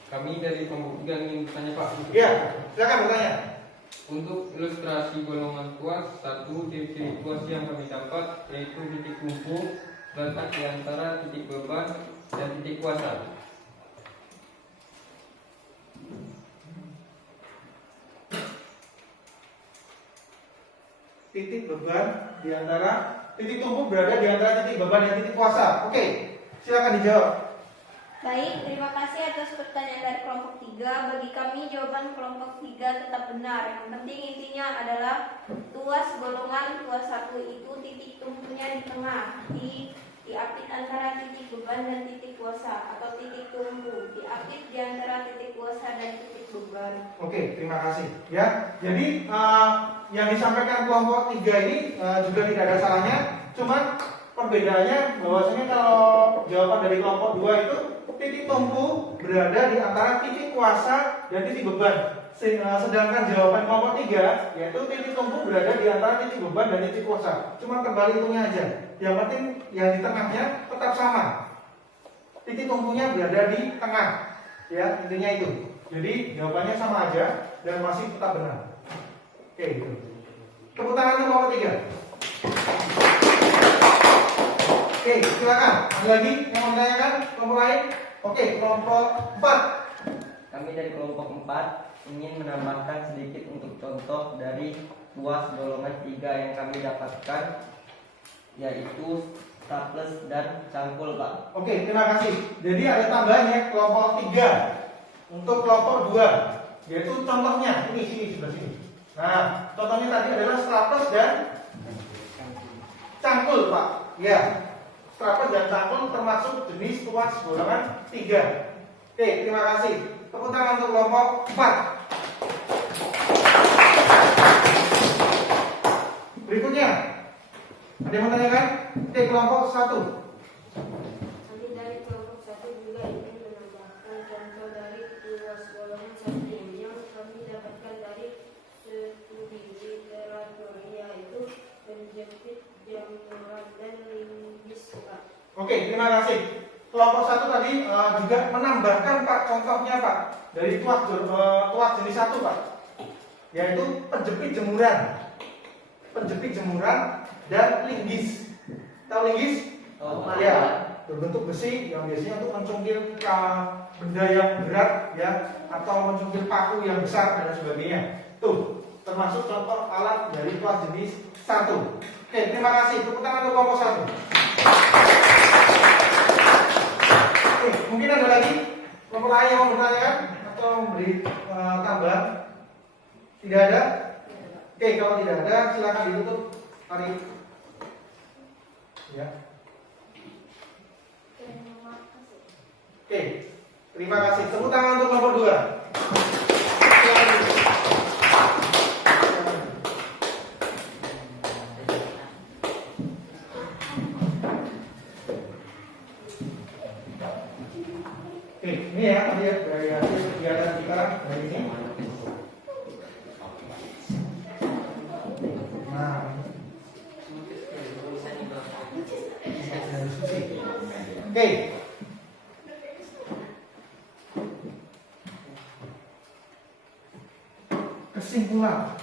Kami dari kelompok 3 ingin bertanya Pak. Ya, silakan bertanya. Untuk ilustrasi golongan kuas, satu ciri kuas yang kami dapat yaitu titik tumpu letak di antara titik beban dan titik kuasa. Titik beban di antara titik tumpu berada di antara titik beban dan titik kuasa. Oke, silakan dijawab. Baik, terima kasih atas pertanyaan dari kelompok 3. Bagi kami jawaban kelompok 3 tetap benar. Yang penting intinya adalah tuas golongan tuas 1 itu titik tumpunya di tengah, diapit antara titik beban dan titik kuasa atau titik tumpu, diapit di antara titik kuasa dan titik beban. Oke, terima kasih. Ya, jadi yang disampaikan kelompok 3 ini juga tidak ada salahnya. Cuma perbedaannya bahwasanya kalau jawaban dari kelompok 2 itu titik tumpu berada di antara titik kuasa dan titik beban. Sedangkan jawaban kelompok 3 yaitu titik tumpu berada di antara titik beban dan titik kuasa. Cuma kembali hitungnya aja. Yang penting yang di tengahnya tetap sama. Titik tumpunya berada di tengah. Ya, intinya itu. Jadi jawabannya sama aja dan masih tetap benar. Oke, gitu. Tepuk tangan untuk kelompok 3. Oke, silakan. Ada lagi yang mau menanyakan kelompok lain? Oke, kelompok 4. Kami dari kelompok 4 ingin menambahkan sedikit untuk contoh dari tuas golongan 3 yang kami dapatkan, yaitu staples dan cangkul Pak. Oke, terima kasih. Jadi ada tambahannya kelompok 3. untuk kelompok 2, yaitu contohnya ini sini sebelah sini. Nah, contohnya tadi adalah strapes dan cangkul, Pak. Ya, strapes dan cangkul termasuk jenis tuas golongan 3. Oke, terima kasih. Tepuk tangan untuk kelompok 4. Berikutnya, ada yang menanyakan? Oke, kelompok 1. Nanti dari kelompok 1 juga ingin menambahkan contoh dari tuas golongan 1 yang kami dapatkan dari studi literatur, yaitu penjepit jamuran dan linggis, Pak. Oke, terima kasih. Kelompok 1 tadi juga menambahkan, Pak, contohnya, Pak, dari tuas jenis 1, Pak, yaitu penjepit jemuran. Penjepit jemuran dan linggis. Tahu linggis? Oh, Ya, berbentuk besi yang biasanya untuk mencungkil benda yang berat, ya, atau mencungkil paku yang besar dan sebagainya. Tuh, termasuk contoh alat dari tuas jenis 1. Oke, terima kasih. Tepuk tangan untuk kelompok 1. Oke, mungkin ada lagi kelompok lain yang mau bertanya atau memberi tambahan? Tidak ada? Oke, kalau tidak ada, silakan ditutup. Mari. Ya. Oke, terima kasih. Tepuk tangan untuk kelompok 2. Oke, ini ya tadi ya dari hasil kegiatan kita hari ini. Nah, oke. Kesimpulan,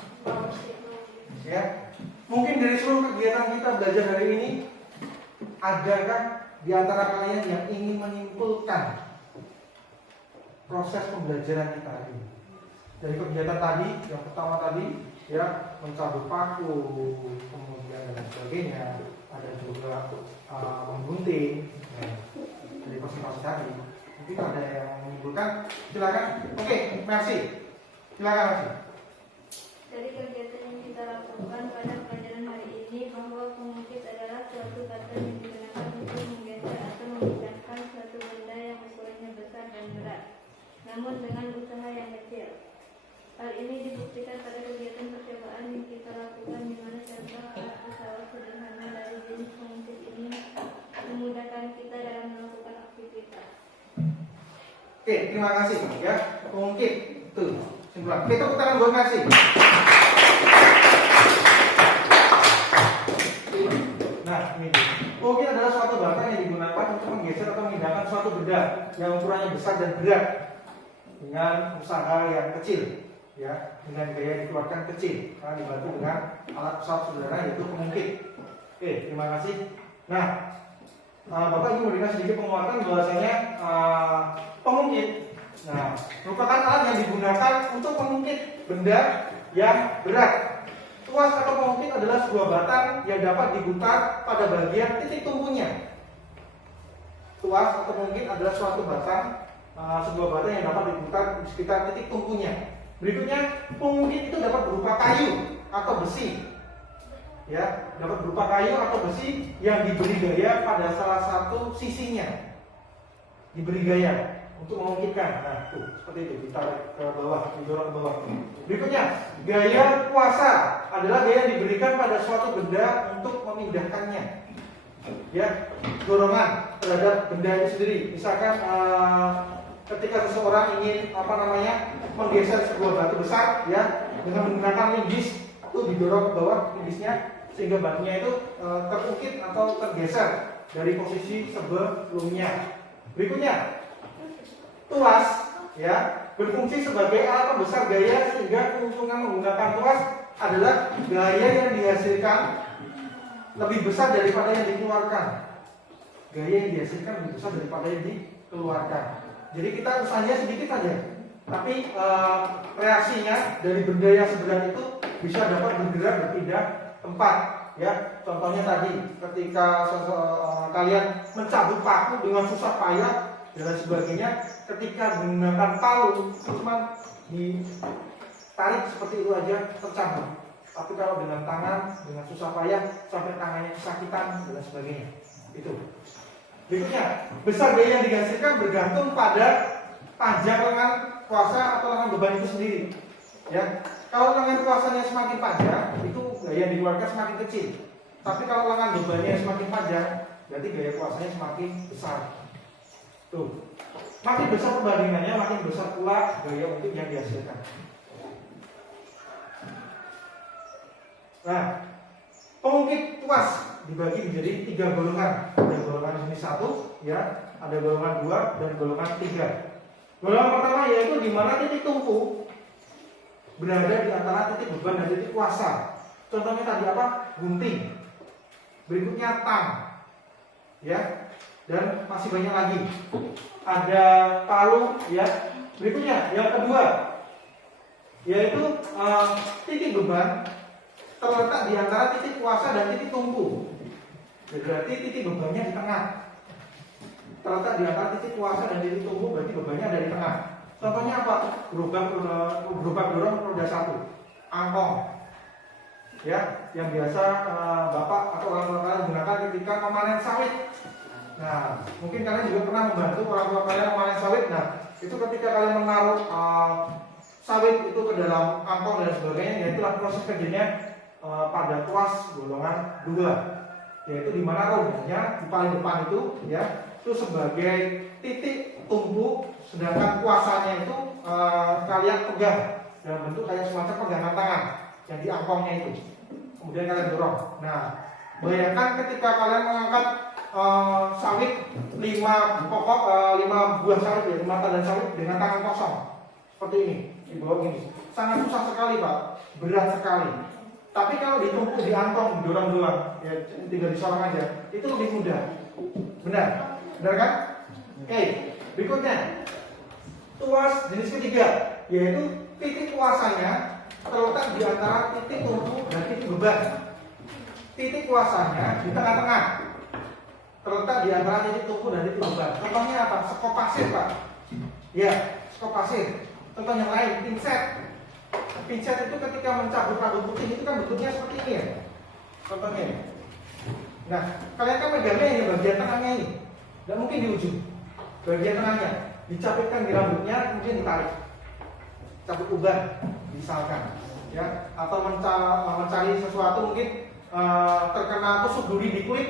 ya, mungkin dari seluruh kegiatan kita belajar hari ini, adakah di antara kalian yang ingin menyimpulkan proses pembelajaran kita hari ini? Dari kegiatan tadi, yang pertama tadi, ya, mencabut paku, kemudian dan sebagainya, ada juga menggunting, ya, dari presentasi tadi. Mungkin ada yang menyimpulkan, silakan. Oke, merci. Silakan, merci. Dari kegiatan yang kita lakukan pada pelajaran hari ini, bahwa pengungkit adalah suatu kata yang digunakan untuk menggeser atau memindahkan suatu benda yang ukurannya besar dan berat, namun dengan usaha yang kecil. Hal ini dibuktikan pada kegiatan percobaan yang kita lakukan, di mana contoh alat pesawat sederhana dari jenis pengungkit ini memudahkan kita dalam melakukan aktivitas. Oke, terima kasih, ya. Pengungkit, tuh. Oke, tepuk tangan buat Mercy. Nah, ini mungkin adalah suatu bata yang digunakan untuk menggeser atau memindahkan suatu benda yang ukurannya besar dan berat dengan usaha yang kecil, ya, dengan gaya dikeluarkan kecil karena dibantu dengan alat pesawat sederhana yaitu pengungkit. Oke, terima kasih. Nah, Bapak ingin memberikan sedikit penguatan bahwasanya pengungkit, nah, merupakan alat yang digunakan untuk mengungkit benda yang berat. Tuas atau pengungkit adalah sebuah batang yang dapat diputar pada bagian titik tumpunya. Tuas atau pengungkit adalah suatu batang, sebuah batang yang dapat diputar di sekitar titik tumpunya. Berikutnya, pengungkit itu dapat berupa kayu atau besi, ya, dapat berupa kayu atau besi yang diberi gaya pada salah satu sisinya, diberi gaya untuk memungkinkan. Nah, tuh, seperti itu, ditarik ke bawah, didorong ke bawah. Berikutnya, gaya kuasa adalah gaya yang diberikan pada suatu benda untuk memindahkannya. Ya, dorongan terhadap benda itu sendiri. Misalkan ketika seseorang ingin menggeser sebuah batu besar, ya, dengan menggunakan linggis, itu didorong ke bawah linggisnya sehingga batunya itu terungkit atau tergeser dari posisi sebelumnya. Berikutnya, tuas, ya, berfungsi sebagai alat pembesar gaya sehingga keuntungan menggunakan tuas adalah gaya yang dihasilkan lebih besar daripada yang dikeluarkan. Gaya yang dihasilkan lebih besar daripada yang dikeluarkan. Jadi kita usahanya sedikit saja, tapi reaksinya dari benda yang seberat itu bisa dapat bergerak berpindah tempat. Ya, contohnya tadi ketika kalian mencabut paku dengan susah payah dan sebagainya, ketika menggunakan palu cuma ditarik seperti itu aja tercabut. Tapi kalau dengan tangan, dengan susah payah sampai tangannya kesakitan dan sebagainya. Itu. Berikutnya, besar biaya yang dihasilkan bergantung pada panjang lengan kuasa atau lengan beban itu sendiri. Ya, kalau lengan kuasanya semakin panjang, itu gaya yang dikeluarkan semakin kecil. Tapi kalau lengan bebannya semakin panjang, berarti gaya kuasanya semakin besar. Tuh, makin besar perbandingannya, makin besar pula gaya untuk yang dihasilkan. Nah, pengungkit tuas dibagi menjadi 3 golongan. Ada golongan jenis 1, ya, ada golongan 2 dan golongan 3. Golongan pertama yaitu di mana titik tumpu berada di antara titik beban dan titik kuasa. Contohnya tadi apa? Gunting. Berikutnya tang, ya, dan masih banyak lagi. Ada palu, ya. Berikutnya yang kedua yaitu titik beban terletak di antara titik kuasa dan titik tumpu. Berarti titik bebannya di tengah. Terletak di antara titik kuasa dan titik tumpu, berarti bebannya ada di tengah. Contohnya apa? Gerobak dorong roda 1, angkong. Ya, yang biasa bapak atau orang tua kalian gunakan ketika memanen sawit. Nah, mungkin kalian juga pernah membantu orang tua kalian memanen sawit. Nah, itu ketika kalian menaruh sawit itu ke dalam angkong dan sebagainya, yaitulah proses kerjanya pada tuas golongan 2, yaitu di mana rodanya di paling depan itu, ya, itu sebagai titik tumpu, sedangkan kuasanya itu kalian pegang dalam bentuk kayak semacam pegangan tangan yang di angkongnya itu. Kemudian kalian dorong. Nah, bayangkan ketika kalian mengangkat sawit 5 pokok, 5 buah sawit, ya, 5 tandan sawit dengan tangan kosong seperti ini, di bawah ini. Sangat susah sekali, Pak, berat sekali. Tapi kalau ditumpuk di antong, dorong-dorong, ya, tinggal disorong aja, itu lebih mudah. Benar? Benar kan? Oke, berikutnya tuas jenis ketiga, yaitu titik kuasanya terletak di antara titik tumpu dan titik beban. Titik kuasanya di tengah-tengah, terletak di antara titik tumpu dan titik beban. Contohnya apa? Sekop pasir, Pak. Ya, sekop pasir. Contoh yang lain, pinset. Pinset itu ketika mencabut rambut putih itu kan bentuknya seperti ini, ya. Contohnya. Nah, kalian kan megangnya ini bagian tengahnya ini, tidak mungkin di ujung. Bagian tengahnya dicapitkan di rambutnya, kemudian ditarik. Cabut uban, misalkan, ya. Atau mencari sesuatu mungkin terkena tusuk duri di kulit,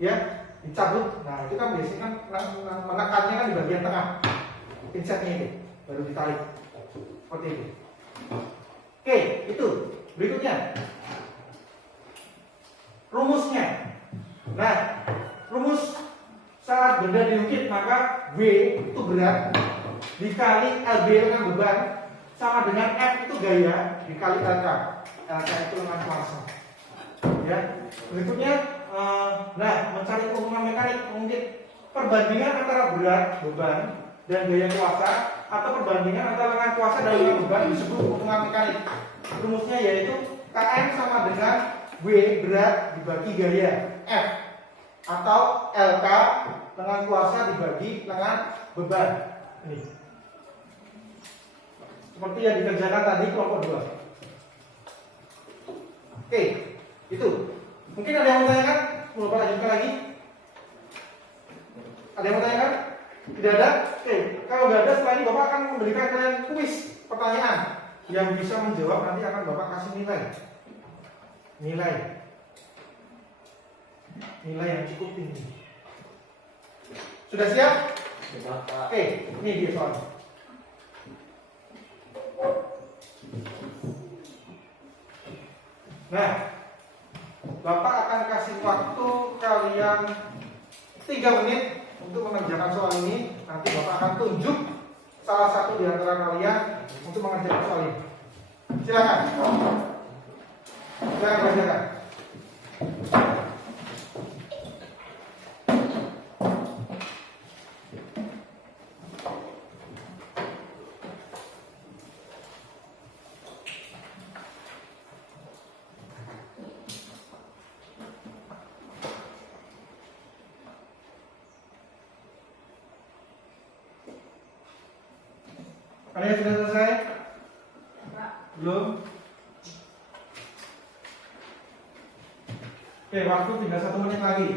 ya, dicabut. Nah, itu kan biasanya kan menekannya kan di bagian tengah. Pinsetnya itu baru ditarik. Seperti itu. Oke, itu. Berikutnya rumusnya. Nah, rumus saat benda diungkit, maka W itu berat dikali LB dengan beban sama dengan F itu gaya dikali LK. LK itu lengan kuasa. Ya. Berikutnya nah, mencari keuntungan mekanik, mungkin perbandingan antara berat beban dan gaya kuasa atau perbandingan antara lengan kuasa dan gaya beban disebut keuntungan mekanik. Rumusnya yaitu Km sama dengan W berat dibagi gaya F atau LK lengan kuasa dibagi lengan beban. Ini seperti yang dikerjakan tadi kelompok 2. Oke, itu. Mungkin ada yang mau tanyakan? Mau Bapak lanjutkan lagi? Ada yang mau tanyakan? Tidak ada? Oke, kalau nggak ada, setelah ini Bapak akan memberikan kalian kuis pertanyaan yang bisa menjawab, nanti akan Bapak kasih nilai yang cukup tinggi. Sudah siap? Oke, ini dia soalnya. Nah, Bapak akan kasih waktu kalian 3 menit untuk mengerjakan soal ini. Nanti Bapak akan tunjuk salah satu di antara kalian untuk mengerjakan soal ini. Silakan. Silakan kerjakan. Ada yang sudah selesai? Belum? Oke, waktu tinggal 1 menit lagi.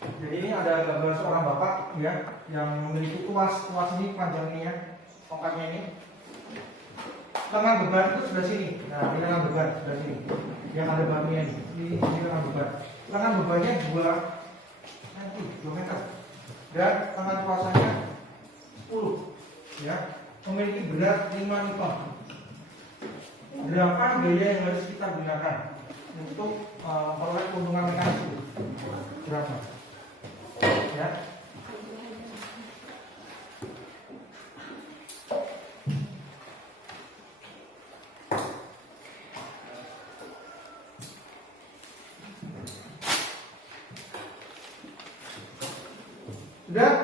Jadi ini ada gambar seorang bapak ya yang memiliki tuas ini panjang ini ya, tongkatnya ini. Lengan beban itu sebelah sini. Nah, ini lengan beban sebelah sini. Yang ada batunya ini. Ini lengan beban. Lengan bebannya 2 meter. Dan lengan kuasanya 10 ya. Memiliki berat 5 Newton. Berapa gaya yang harus kita gunakan untuk memperoleh keuntungan mekanis itu? Berapa? Ya. Sudah?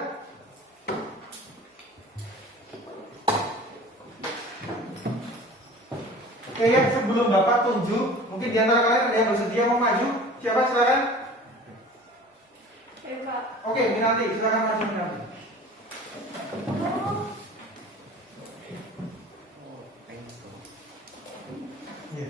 Oke ya, sebelum Bapak tunjuk, mungkin di antara kalian ada yang bersedia mau maju. Siapa silakan? Oke, Minanti, silakan maju Minanti. Iya.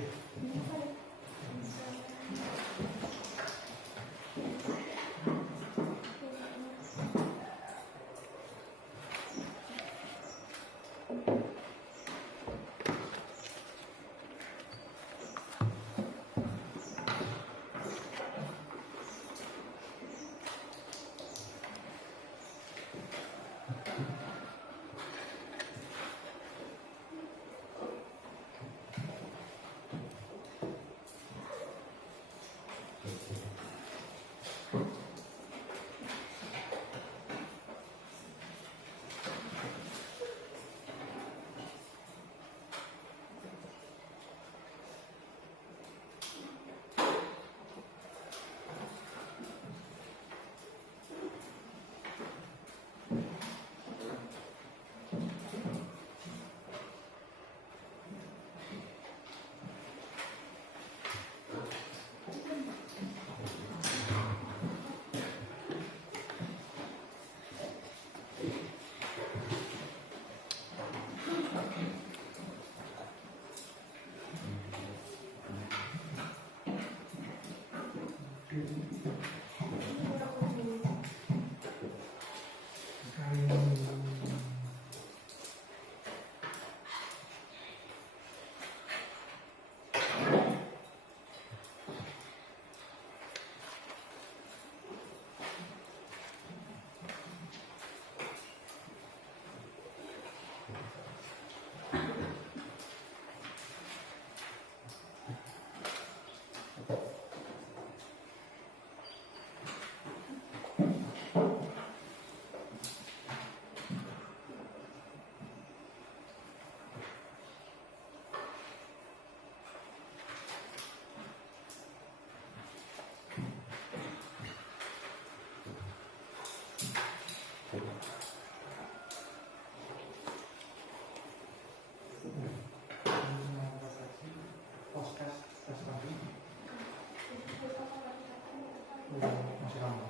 Masih lama.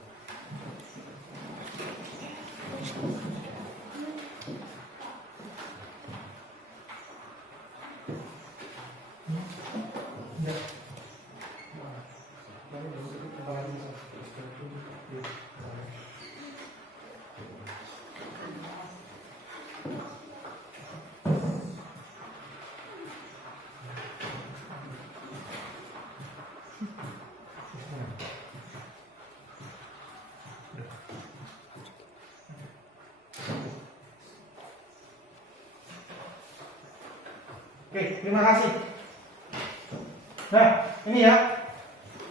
Oke, terima kasih. Nah, ini ya.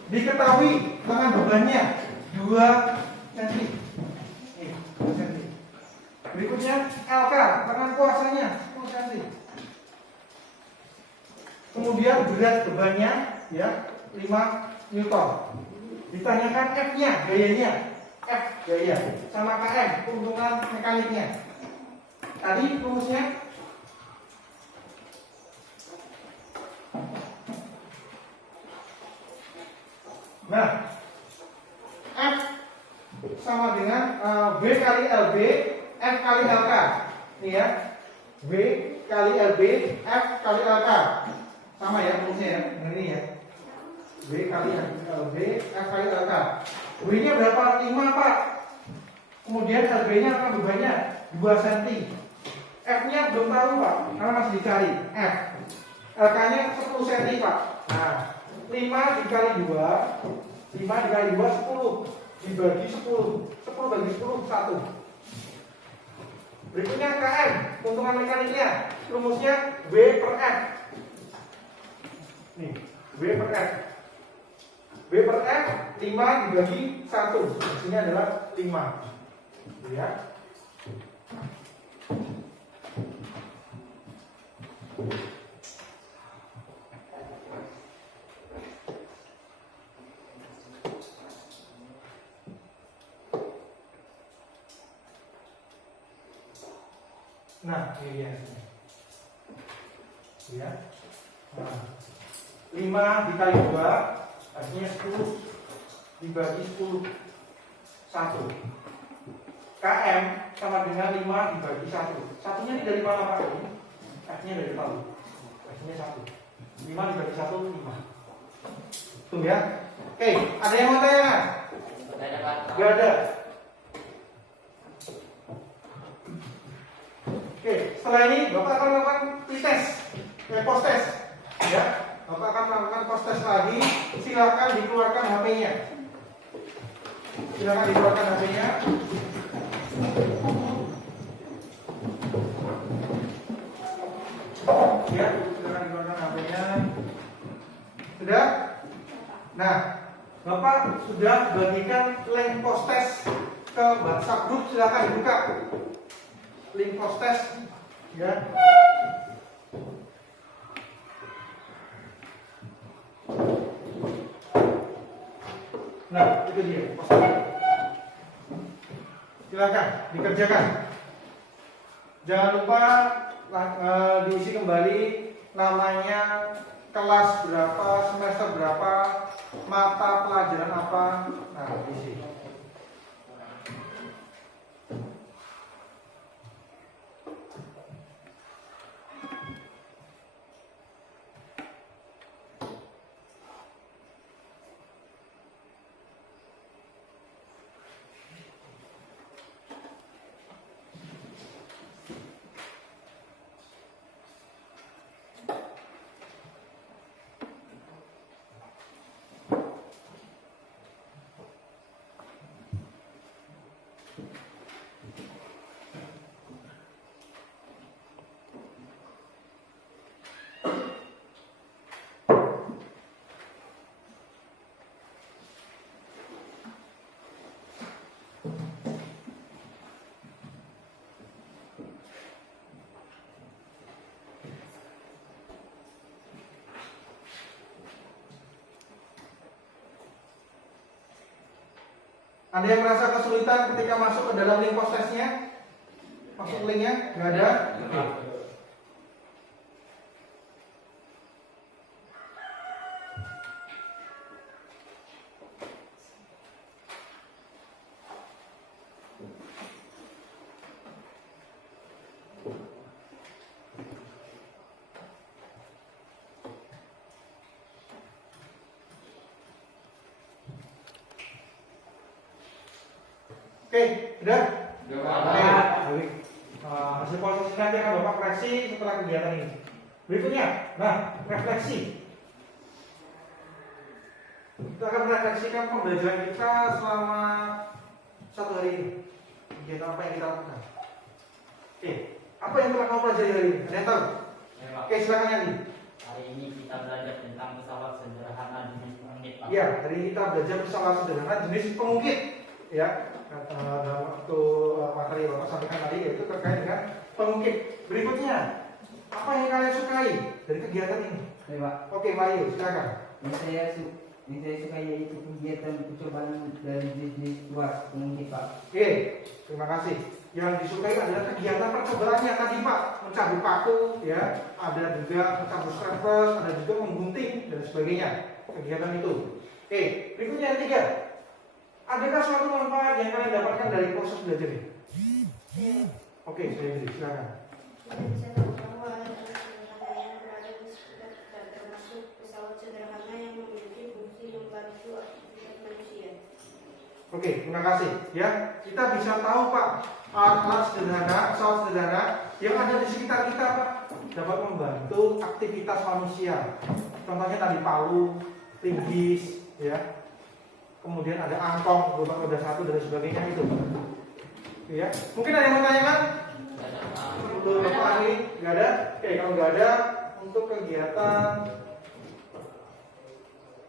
Diketahui lengan bebannya 2 cm. Nih, 2 cm. Berikutnya LK, lengan kuasanya 10 cm. Kemudian berat bebannya ya 5 Newton. Ditanyakan F-nya, gayanya. F gaya sama KM, keuntungan mekaniknya. Tadi rumusnya nah, F sama dengan V kali LB F kali LK. Ini ya. W kali LB, F kali LK. Sama ya rumusnya ya, dengan ini ya. W kali LB, F kali LK. W-nya berapa? 5 Pak. Kemudian LB-nya apa bebannya? 2 cm. F-nya belum tahu Pak, karena masih dicari. F. LK-nya 10 cm Pak. Nah, 5 dikali 2, 5 dikali 2, 10. Dibagi 10. 10 bagi 10, 1. Berikutnya KM, keuntungan mekaniknya. Rumusnya W per F. Nih, W per F. W per F 5 dibagi 1. Di sini adalah 5. Ya. Nah, ini dia. Ya. Nah, 5 dikali 2 artinya 10 dibagi 10 1. KM sama dengan 5 dibagi 1. Satunya ini dari mana Pak? Ini F-nya dari tahu. F-nya 1. 5 dibagi 1 5. Tuh ya. Oke, ada yang mau tanya? Tidak ada Pak. Gak ada. Oke, setelah ini Bapak akan melakukan pretest, post test, ya. Bapak akan melakukan post test lagi. Silakan dikeluarkan HP-nya. Silakan dikeluarkan HP-nya. Ya, silakan dikeluarkan HP-nya. Sudah? Nah, Bapak sudah bagikan link post test ke WhatsApp group. Silakan dibuka. Link post test ya. Nah, itu dia post test. Silakan dikerjakan. Jangan lupa diisi kembali namanya, kelas berapa, semester berapa, mata pelajaran apa. Nah, diisi. Ada yang merasa kesulitan ketika masuk ke dalam link post testnya? Masuk linknya? Nggak ada? Oke. Oke, udah? Udah, Oke, Pak. baik. Hasil proses nanti akan Bapak koreksi setelah kegiatan ini. Berikutnya, nah, refleksi. Kita akan merefleksikan pembelajaran kita selama 1 hari ini. Kegiatan apa yang kita lakukan? Oke, apa yang telah kamu pelajari hari ini? Ada yang tahu? Ya, Pak. Oke, silakan Yandi. Hari ini kita belajar tentang pesawat sederhana jenis pengungkit, Pak. Ya, hari ini kita belajar pesawat sederhana jenis pengungkit. Ya, dalam waktu materi yang Bapak sampaikan tadi yaitu terkait dengan pengungkit. Berikutnya, apa yang kalian sukai dari kegiatan ini? Baik, Pak. Oke, Mario, silakan. Yang saya suka yaitu kegiatan percobaan dari jenis luas pengungkit, Pak. Oke, terima kasih. Yang disukai adalah kegiatan percobaannya tadi Pak, mencabut paku, ya, ada juga mencabut strapless, ada juga menggunting dan sebagainya. Kegiatan itu. Oke, berikutnya yang ketiga. Adakah suatu manfaat yang kalian dapatkan dari proses belajar ini? Oke, saya beri, silakan. Kita bisa tahu bahwa alat sederhana yang berada di sekitar kita, termasuk pesawat sederhana yang memiliki fungsi membantu aktivitas manusia. Oke, terima kasih. Ya, kita bisa tahu Pak, alat sederhana, pesawat sederhana yang ada di sekitar kita Pak dapat membantu aktivitas manusia. Contohnya tadi palu, linggis, ya. Kemudian ada angkong, gerobak roda 1 dan sebagainya itu. Ya, mungkin ada yang mau tanyakan? Untuk Bapak Ari, nggak ada? Oke, kalau nggak ada, untuk kegiatan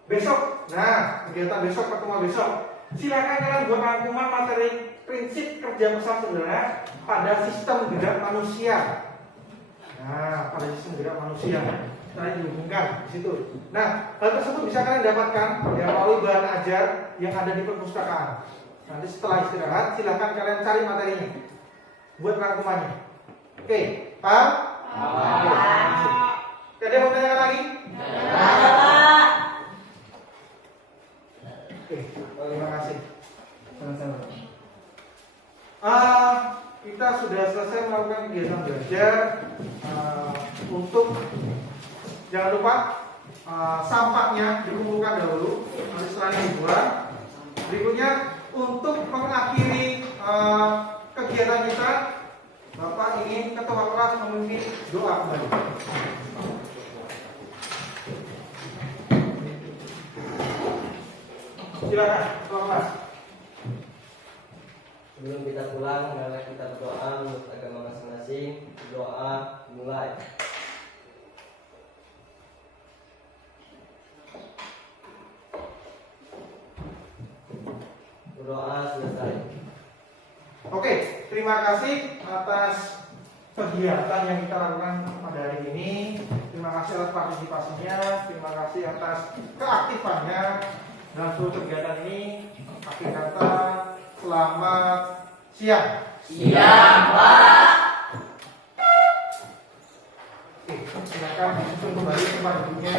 besok. Nah, kegiatan besok, pertemuan besok. Silakan kalian buat rangkuman materi prinsip kerja pesawat sederhana pada sistem gerak manusia. Nah, pada sistem gerak manusia. Saya dihubungkan di situ. Nah, hal tersebut bisa kalian dapatkan ya melalui bahan ajar yang ada di perpustakaan. Nanti setelah istirahat, silakan kalian cari materinya, buat rangkumannya. Oke, paham? Oke, ada yang mau tanyakan lagi? Oke, terima kasih. Sama-sama. Kita sudah selesai melakukan kegiatan belajar. Untuk jangan lupa sampahnya dikumpulkan dahulu, nanti setelahnya dibuang. Berikutnya untuk mengakhiri kegiatan kita, Bapak ingin ketua kelas memimpin doa kembali. Silakan, ketua kelas. Sebelum kita pulang, marilah kita berdoa menurut agama masing-masing. Doa mulai. Berdoa selesai. Oke, terima kasih atas kegiatan yang kita lakukan pada hari ini. Terima kasih atas partisipasinya, terima kasih atas keaktifannya dalam seluruh kegiatan ini. Akhir kata, selamat siang. Siang, Pak. Oke, silakan disusun kembali tempat duduknya.